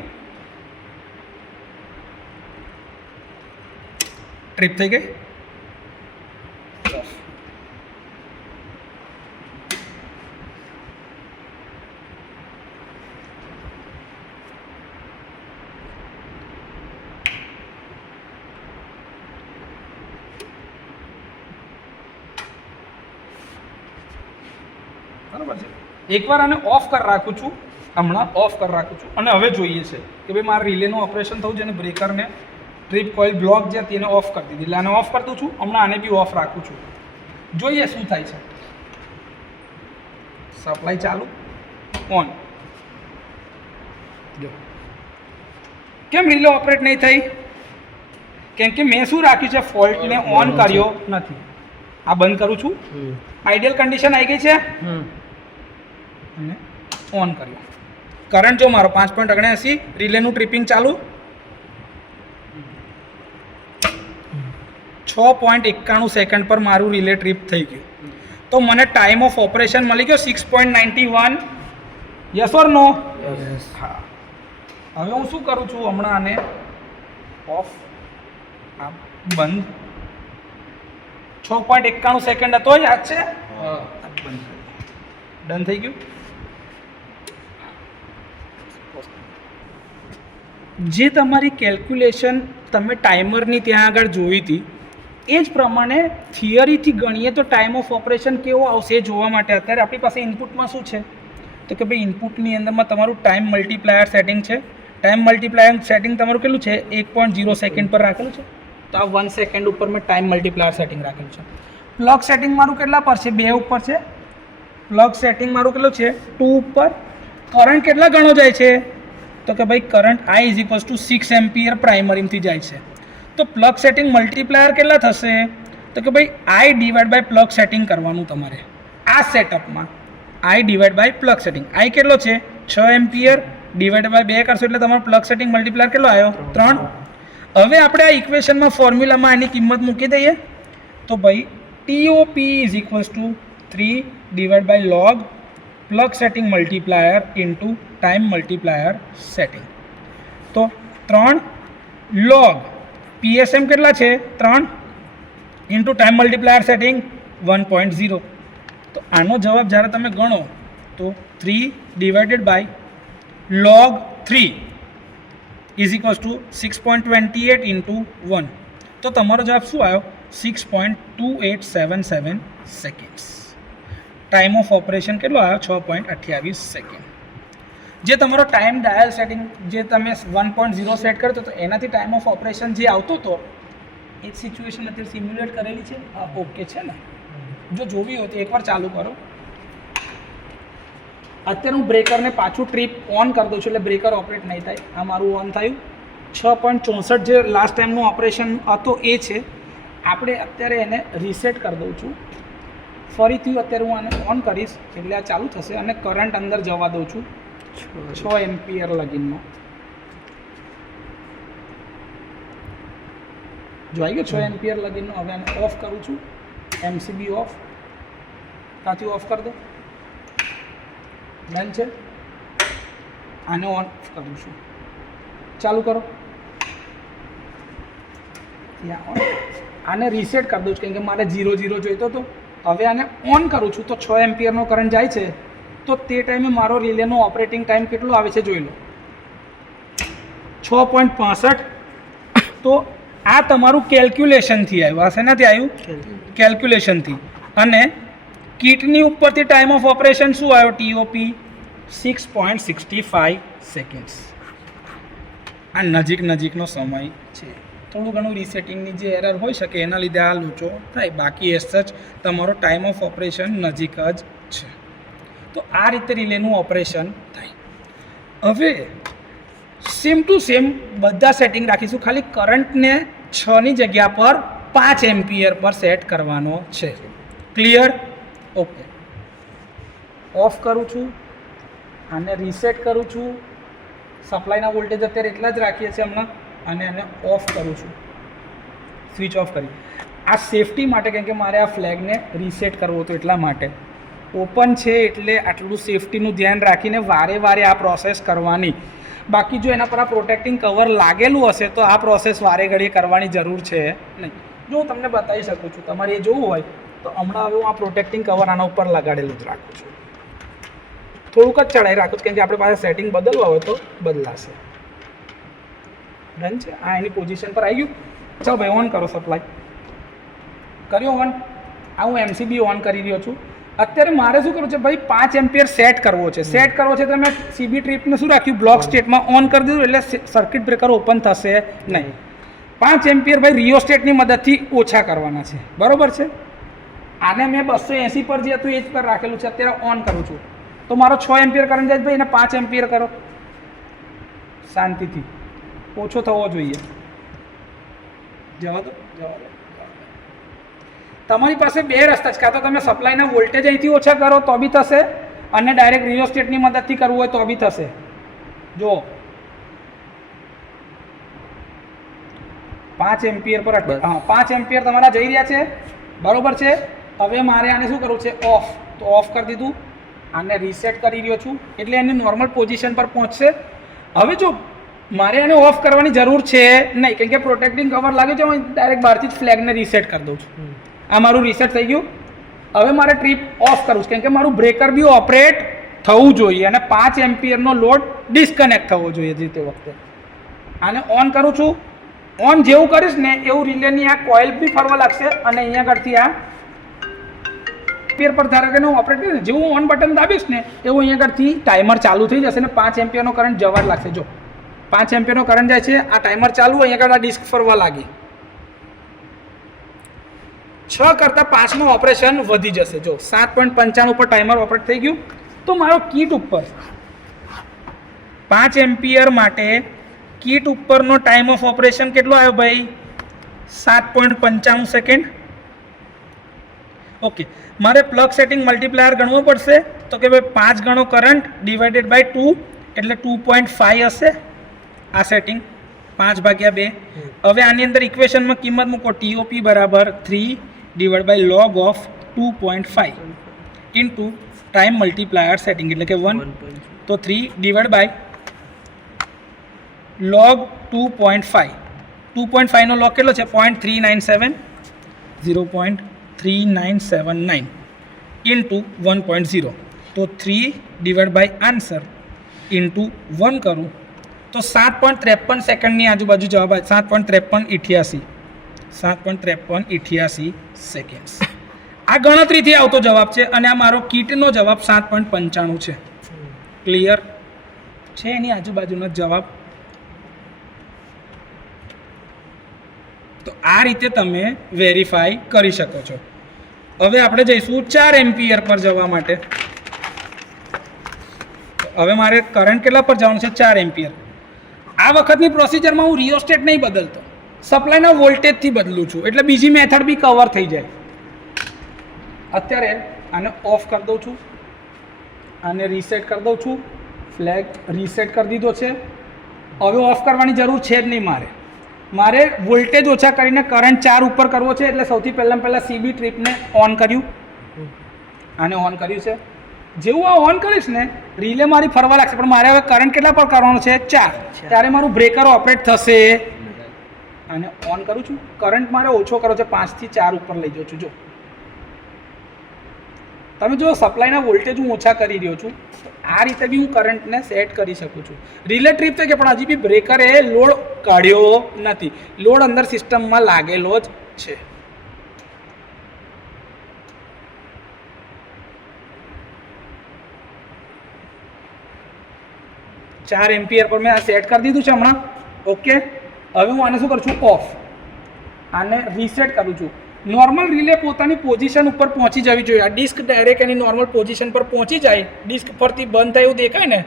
ટ્રીપ થઈ ગઈ. બરાબર છે. એકવાર આને ઓફ કરી રાખું છું, હમણાં ઓફ કરી રાખું છું. અને હવે જોઈએ છે કે ભાઈ મારે રિલેનું ઓપરેશન થવું છે અને બ્રેકરને ટ્રીપ કોઇલ બ્લોક જે હતી એને ઓફ કરી દીધી. એટલે આને ઓફ કરી દઉં છું. હમણાં આને બી ઓફ રાખું છું. જોઈએ શું થાય છે. સપ્લાય ચાલુ, ઓન. જો કેમ રિલે ઓપરેટ નહીં થઈ? કેમ કે મેં શું રાખ્યું છે, ફોલ્ટને ઓન કર્યો નથી. આ બંધ કરું છું, આઈડિયલ કન્ડિશન આવી ગઈ છે, અને ઓન કર્યો. કરંટ જો મારો 5.79, રિલેનું ટ્રિપિંગ ચાલુ, 6.91 સેકન્ડ પર મારું રિલે ટ્રીપ થઈ ગયું. તો મને ટાઈમ ઓફ ઓપરેશન મળી ગયો 6.91. યસ ઓર નો? હા. હવે હું શું કરું છું, હમણાં આને ઓફ, આ બંધ. 6.91 સેકન્ડ હતો, યાદ છે? ડન થઈ ગયું. જે તમારી કેલ્ક્યુલેશન તમે ટાઈમરની ત્યાં આગળ જોઈ હતી, એ જ પ્રમાણે થિયરીથી ગણીએ તો ટાઈમ ઓફ ઓપરેશન કેવો આવશે એ જોવા માટે અત્યારે આપણી પાસે ઇનપુટમાં શું છે, તો કે ભાઈ ઇનપુટની અંદરમાં તમારું ટાઈમ મલ્ટીપ્લાયર સેટિંગ છે. ટાઈમ મલ્ટીપ્લાયર સેટિંગ તમારું કેટલું છે, 1.0 સેકન્ડ પર રાખેલું છે. તો આ 1 સેકન્ડ ઉપર મેં ટાઈમ મલ્ટીપ્લાયર સેટિંગ રાખેલું છે. પ્લગ સેટિંગ મારું કેટલા પર છે, 2 ઉપર છે. પ્લગ સેટિંગ મારું કેટલું છે, 2 ઉપર. કરંટ કેટલા ગણો જાય છે, તો કે ભાઈ કરંટ I = 6 એમ્પિયર પ્રાઇમરીથી જાય છે. તો પ્લગ સેટિંગ મલ્ટીપ્લાયર કેટલા થશે, તો કે ભાઈ I / પ્લગ સેટિંગ કરવાનું તમારે આ સેટઅપમાં. I / plug setting. I કેટલો છે, 6 એમ્પિયર / 2 કરશો એટલે તમારો પ્લગ સેટિંગ મલ્ટીપ્લાયર કેટલો આવ્યો, 3. હવે આપણે આ ઇક્વેશનમાં ફોર્મ્યુલામાં આની કિંમત મૂકી દઈએ તો ભાઈ TOP = 3 / log plug setting multiplier into time multiplier setting. તો 3 log PSM કેટલા છે, 3 ઇન્ટુ ટાઈમ મલ્ટીપ્લાયર સેટિંગ 1.0. તો આનો જવાબ જ્યારે તમે ગણો તો 3 / log 3 = 6.28 ઇન્ટુ 1. તો તમારો જવાબ શું આવ્યો, 6.2877 સેકન્ડ્સ. ટાઈમ ઓફ ઓપરેશન કેટલો આવ્યો, 6.28 સેકન્ડ. જે તમારો ટાઈમ ડાયલ સેટિંગ જે તમે 1.0 સેટ કરતો તો એનાથી ટાઈમ ઓફ ઓપરેશન જે આવતો હતો એ સિચ્યુએશન અત્યારે સિમ્યુલેટ કરેલી છે. આ ઓકે છે ને? જો જોવી હોય તો એકવાર ચાલુ કરો. અત્યારે હું બ્રેકરને પાછું ટ્રીપ ઓન કરી દઉં છું એટલે બ્રેકર ઓપરેટ નહીં થાય. આ મારું ઓન થયું. 6.64 જે લાસ્ટ ટાઈમનું ઓપરેશન હતો એ છે. આપણે અત્યારે એને રીસેટ કરી દઉં છું. ફરીથી અત્યારે હું આને ઓન કરીશ એટલે આ ચાલુ થશે અને કરંટ અંદર જવા દઉં છું 6 એમ્પિયર લગીનનો. જો આવી ગયો 6 એમ્પિયર લગીનનો. હવે આને ઓફ કરું છું, એમસીબી ઓફ. ત્યાંથી ઓફ કરી દો. ડન છે. આને ઓન કરું છું, ચાલુ કરો. આને રીસેટ કરી દઉં છું કેમ કે મારે 0 જોઈતો હતો. હવે આને ઓન કરું છું તો 6 એમ્પિયરનો કરંટ જાય છે. તો તે ટાઈમે મારો રિલેનો ઓપરેટિંગ ટાઈમ કેટલો આવે છે જોઈ લો, 6.65. તો આ તમારું કેલ્ક્યુલેશનથી આવ્યું હશે, નથી આવ્યું? કેલ્ક્યુલેશનથી. અને કીટની ઉપરથી ટાઈમ ઓફ ઓપરેશન શું આવ્યો? TOP 6.65 seconds. આ નજીકનો સમય છે. થોડું ઘણું રીસેટિંગની જે એરર હોઈ શકે એના લીધે આ લોચો થાય, બાકી એઝ સચ તમારો ટાઈમ ઓફ ઓપરેશન નજીક જ છે. તો આ રીતે રિલેનું ઓપરેશન થાય. હવે સેમ ટુ સેમ બધા સેટિંગ રાખીશું, ખાલી કરંટને 6ની જગ્યા પર 5 એમ્પિયર પર સેટ કરવાનો છે. ક્લિયર? ઓકે. ઓફ કરું છું, આને રીસેટ કરું છું. સપ્લાયના વોલ્ટેજ અત્યારે એટલા જ રાખીએ છીએ હમણાં. અને આને ઓફ કરું છું, સ્વિચ ઓફ કરી. આ સેફટી માટે, કેમ કે મારે આ ફ્લેગને રીસેટ કરવો હતો એટલા માટે. ઓપન છે એટલે આટલું સેફટીનું ધ્યાન રાખીને વારે વારે આ પ્રોસેસ કરવાની. બાકી જો એના પર આ પ્રોટેક્ટિંગ કવર લાગેલું હશે તો આ પ્રોસેસ વારે ઘડીએ કરવાની જરૂર છે નહીં. જો હું તમને બતાવી શકું છું, તમારે એ જોવું હોય તો હમણાં હવે હું આ પ્રોટેક્ટિંગ કવર આના ઉપર લગાડેલું જ રાખું છું. થોડુંક જ ચડાઈ રાખું છું કેમ કે આપણી પાસે સેટિંગ બદલવા હોય તો બદલાશે. ડન છે. આ એની પોઝિશન પર આવી ગયું. ચાલો ભાઈ ઓન કરો સપ્લાય. કર્યો ઓન. આ હું એમસીબી ઓન કરી રહ્યો છું. અત્યારે મારે શું કરવું છે ભાઈ? 5 એમ્પિયર સેટ કરવો છે. સેટ કરવો છે તો મેં સીબી ટ્રીપને શું રાખ્યું? બ્લોક સ્ટેટમાં ઓન કરી દીધું એટલે સર્કિટ બ્રેકર ઓપન થશે નહીં. 5 એમ્પિયર ભાઈ રિયોસ્ટેટની મદદથી ઓછા કરવાના છે, બરાબર છે? આને મેં 280 પર જે હતું એ જ પર રાખેલું છે. અત્યારે ઓન કરું છું તો મારો 6 એમ્પિયર કરંટ જાય ભાઈ, એને 5 એમ્પિયર કરો શાંતિથી. ઓછો થવો જોઈએ. જવા દો. તમારી પાસે બે રસ્તા છે. કાં તો તમે સપ્લાયના વોલ્ટેજ અહીંથી ઓછા કરો તો બી થશે, અને ડાયરેક્ટ રિયોસ્ટેટની મદદથી કરવું હોય તો બી થશે. જો 5 એમ્પિયર પર 5 એમ્પિયર તમારા જઈ રહ્યા છે, બરોબર છે? હવે મારે આને શું કરવું છે? ઓફ. તો ઓફ કરી દીધું. આને રીસેટ કરી રહ્યો છું એટલે એની નોર્મલ પોઝિશન પર પહોંચશે. હવે જો મારે આને ઓફ કરવાની જરૂર છે નહીં કેમ કે પ્રોટેક્ટિંગ કવર લાગે છે, હું ડાયરેક્ટ બહારથી જ ફ્લેગને રીસેટ કરી દઉં છું. આ મારું રીસેટ થઈ ગયું. હવે મારે ટ્રીપ ઓફ કરવું છે કેમ કે મારું બ્રેકર બી ઓપરેટ થવું જોઈએ અને 5 એમ્પિયરનો લોડ ડિસ્કનેક્ટ થવો જોઈએ જે તે વખતે. આને ઓન કરું છું. ઓન જેવું કરીશ ને એવું રિલેની આ કોઇલ બી ફરવા લાગશે અને અહીંયા આગળથી આ એમ્પિયર પર ધારો કે હું ઓપરેટ કરીશ, જેવું ઓન બટન દાબીશ ને એવું અહીંયા આગળથી ટાઈમર ચાલુ થઈ જશે અને 5 એમ્પિયરનો કરંટ જવા લાગશે. જો 5 એમ્પિયરનો કરંટ જાય છે, આ ટાઈમર ચાલુ, અહીંયા આગળ આ ડિસ્ક ફરવા લાગી. 6 કરતાં 5નું ઓપરેશન વધી જશે. જો 7.95 ઉપર ટાઈમર ઓપરેટ થઈ ગયું. તો મારો કીટ ઉપર 5 એમ્પિયર માટે કીટ ઉપરનો ટાઈમ ઓફ ઓપરેશન કેટલો આવ્યો ભાઈ? 7.95 સેકન્ડ. ઓકે. મારે પ્લગ સેટિંગ મલ્ટીપ્લાયર ગણવું પડશે તો કે ભાઈ 5 ગણો કરંટ ડિવાઇડેડ બાય 2 એટલે 2.5 હશે આ સેટિંગ, 5/2. હવે આની અંદર ઇક્વેશનમાં કિંમત મૂકો. TOP બરાબર 3 divide by log of 2.5 into time multiplier setting એટલે કે 1. તો 3 ડિવાઇડ બાય log 2.5. 2.5નો log કેટલો છે? 0.397 0.3979 ઇન્ટુ 1.0. તો 3 ડિવાઇડ બાય આન્સર ઇન્ટુ 1 કરું તો 7.53 સેકન્ડની આજુબાજુ જવાબ આવે. 7.5388 સેકન્ડ્સ. આ ગણતરીથી આવતો જવાબ છે અને આ મારો કીટનો જવાબ 7.95 છે. ક્લિયર છે? એની આજુબાજુનો જવાબ. તો આ રીતે તમે વેરીફાઈ કરી શકો છો. હવે આપણે જઈશું 4 એમ્પિયર પર જવા માટે. હવે મારે કરંટ કેટલા પર જવાનું છે? 4 એમ્પિયર. આ વખતની પ્રોસિજરમાં હું રિયોસ્ટેટ નહીં બદલતો, સપ્લાયના વોલ્ટેજથી બદલું છું એટલે બીજી મેથડ બી કવર થઈ જાય. અત્યારે આને ઓફ કરી દઉં છું, આને રીસેટ કરી દઉં છું. ફ્લેગ રીસેટ કરી દીધો છે. હવે ઓફ કરવાની જરૂર છે જ નહીં મારે. મારે વોલ્ટેજ ઓછા કરીને કરંટ 4 ઉપર કરવો છે, એટલે સૌથી પહેલાં સીબી ટ્રીપને ઓન કર્યું, આને ઓન કર્યું છે. જેવું આ ઓન કરીશ ને રિલે મારી ફરવા લાગશે, પણ મારે હવે કરંટ કેટલા પર કરવાનો છે 4, ત્યારે મારું બ્રેકર ઓપરેટ થશે. આને ઓન કરું છું, કરંટ મારે ઓછો કરવો છે, 5 થી 4 ઉપર લઈ જાઉં છું. જો તમે જો સપ્લાયના વોલ્ટેજ હું ઓછા કરી રહ્યો છું, આ રીતે બી હું કરંટને સેટ કરી શકું છું. રિલે ટ્રીપ થઈ ગઈ, પણ હજી બી બ્રેકરે લોડ કાઢ્યો નથી, લોડ અંદર સિસ્ટમમાં લાગેલો જ છે. ચાર એમ્પિયર પર મેં આ સેટ કરી દીધું છે હમણાં. ઓકે, હવે હું આને શું કરું છું, ઓફ. આને રીસેટ કરું છું. નોર્મલ રિલે પોતાની પોઝિશન ઉપર પહોંચી જવી જોઈએ. આ ડિસ્ક ડાયરેક્ટ એની નોર્મલ પોઝિશન પર પહોંચી જાય, ડિસ્ક પરથી બંધ થાય એવું દેખાય ને,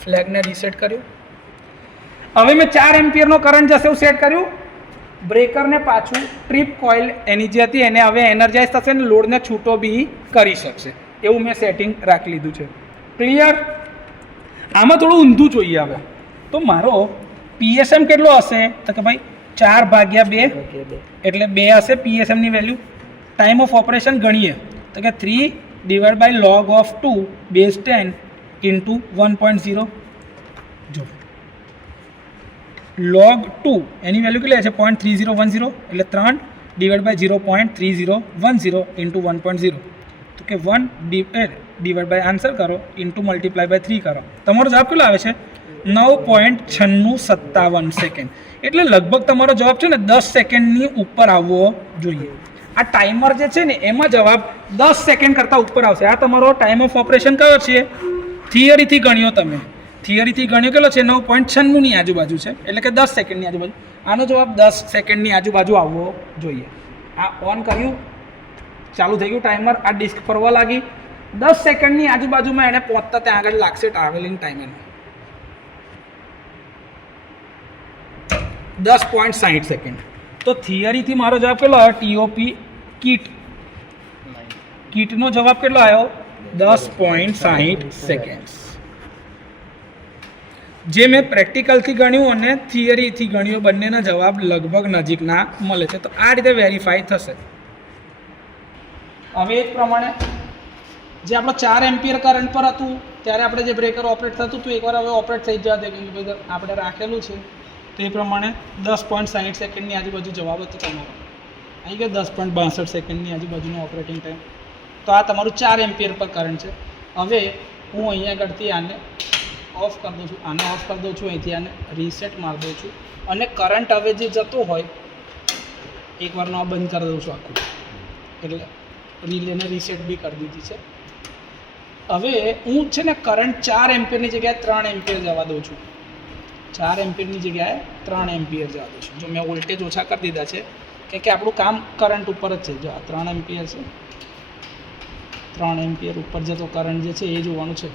ફ્લેગને રીસેટ કર્યું. હવે મેં 4 એમ્પિયરનો કરંટ જશે એવું સેટ કર્યું. બ્રેકરને પાછું ટ્રીપ કોઇલ એની જે હતી એને હવે એનર્જાઇઝ થશે ને લોડને છૂટો બી કરી શકશે, એવું મેં સેટિંગ રાખી લીધું છે. ક્લિયર? આમાં થોડું ઊંધું જોઈએ. હવે તો મારો પીએસએમ કેટલો હશે, તો કે ભાઈ 4/2 એટલે 2 હશે પીએસએમની વેલ્યુ. ટાઈમ ઓફ ઓપરેશન ગણીએ તો કે 3 log of 2 base 10 into 1.0. જો log 2 એની વેલ્યુ કેટલી છે 0.3010, એટલે 3/0.3010 into 1.0, તો કે 1 આન્સર કરો ઇન્ટુ મલ્ટીપ્લાય બાય 3 કરો. તમારો જવાબ કેટલો આવે છે 9.9657 સેકન્ડ. એટલે લગભગ તમારો જવાબ છે ને 10 સેકન્ડની ઉપર આવવો જોઈએ. આ ટાઈમર જે છે ને એમાં જવાબ 10 સેકન્ડ કરતાં ઉપર આવશે. આ તમારો ટાઈમ ઓફ ઓપરેશન કયો છે, થિયરીથી ગણ્યો તમે, થિયરીથી ગણ્યો કેટલો છે 9.96ની આજુબાજુ છે, એટલે કે 10 સેકન્ડની આજુબાજુ. આનો જવાબ 10 સેકન્ડની આજુબાજુ આવવો જોઈએ. આ ઓન કર્યું, ચાલુ થઈ ગયું ટાઈમર, આ ડિસ્ક ફરવા લાગી. 10 સેકન્ડની આજુબાજુમાં એને પહોંચતા ત્યાં આગળ લાગશે ટ્રાવેલિંગ ટાઈમ એનો 10.60 સેકન્ડ. તો થિયરીથી મારો જવાબ કેટલો આવ્યો, ટીઓપી કીટનો જવાબ કેટલો આવ્યો 10.60 સેકન્ડ. જે મેં પ્રેક્ટિકલથી ગણ્યું અને થિયરીથી ગણ્યું, બંનેના જવાબ લગભગ નજીકના મળે છે. તો આ રીતે વેરીફાઈ થશે. હવે એ જ પ્રમાણે જે આપણો 4 એમ્પિયર કરંટ પર હતું ત્યારે આપણે જે બ્રેકર ઓપરેટ થતું હતું, એકવાર હવે ઓપરેટ થઈ જવા દે, કેમ કે આપણે રાખેલું છે. તો એ પ્રમાણે 10.60 સેકન્ડની આજુબાજુ જવાબ હતો તમારો. આવી ગયો 10.62 સેકન્ડની આજુબાજુનો ઓપરેટિંગ ટાઈમ. તો આ તમારું 4 એમ્પિયર પર કરંટ છે. હવે હું અહીંયા આગળથી આને ઓફ કરી દઉં છું, આને ઓફ કરી દઉં છું, અહીંથી આને રીસેટ મારી દઉં છું, અને કરંટ હવે જે જતો હોય એકવારનો આ બંધ કરી દઉં છું આખું, એટલે રિલેને રીસેટ બી કરી દીધી છે. હવે હું છે ને કરંટ 4 એમ્પિયરની જગ્યાએ 3 એમ્પિયર જવા દઉં છું. 4 એમ્પિયરની જગ્યાએ 3 એમ્પિયર જવા દઉં છું. જો મેં વોલ્ટેજ ઓછા કરી દીધા છે કે આપણું કામ કરંટ ઉપર જ છે. જો આ 3 એમ્પિયર છે, 3 એમ્પિયર ઉપર જતો કરંટ જે છે એ જોવાનું છે.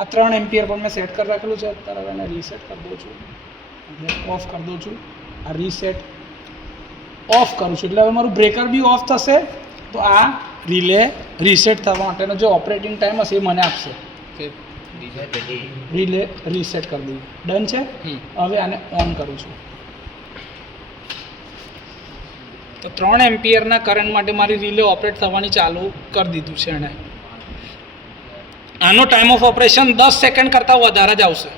આ 3 એમ્પિયર પર મેં સેટ કરી રાખેલું છે. અત્યારે હવે એને રીસેટ કરી દઉં છું, એટલે ઓફ કરી દઉં છું. આ રીસેટ ઓફ કરું છું એટલે હવે મારું બ્રેકર બી ઓફ થશે. તો આ રિલે રીસેટ થવા માટેનો જે ઓપરેટિંગ ટાઈમ હશે એ મને આપશે. રિલે રીસેટ કરી દઉં. ડન છે. હવે આને ઓન કરું છું. તો 3 એમ્પિયરના કરંટ માટે મારી રિલે ઓપરેટ થવાની ચાલુ કરી દીધું છે એણે. આનો ટાઈમ ઓફ ઓપરેશન 10 સેકન્ડ કરતાં વધારે જ આવશે.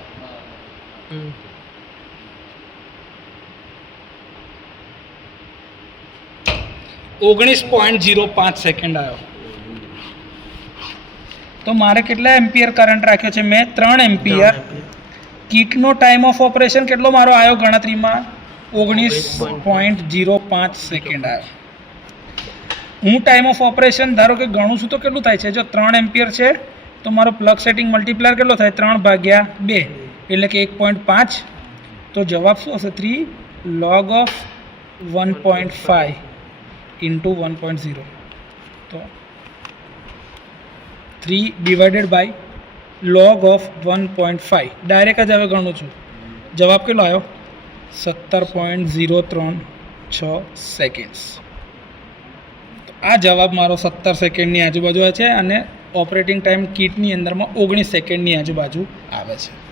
.05 સેકન્ડ આવ્યો. તો મારે કેટલા એમ્પિયર કરંટ રાખ્યો છે મેં 3 એમ્પિયર. કીટનો ટાઈમ ઓફ ઓપરેશન કેટલો મારો આવ્યો ગણતરીમાં 19.05 સેકન્ડ આવ્યો. હું ટાઈમ ઓફ ઓપરેશન ધારો કે ગણું છું તો કેટલું થાય છે, જો 3 એમ્પિયર છે તો મારો પ્લગ સેટિંગ મલ્ટીપ્લાયર કેટલો થાય 3/2 એટલે કે 1.5. તો જવાબ શું હશે 3 log of 1.5 into 1.0. તો 3 log of 1.5 ડાયરેક્ટ જ હવે ગણું છું. જવાબ કેટલો આવ્યો 17.036 સેકન્ડ્સ. તો આ જવાબ મારો 17 સેકન્ડની આજુબાજુ છે અને ઓપરેટિંગ ટાઈમ કીટની અંદરમાં 19 સેકન્ડની આજુબાજુ આવે છે.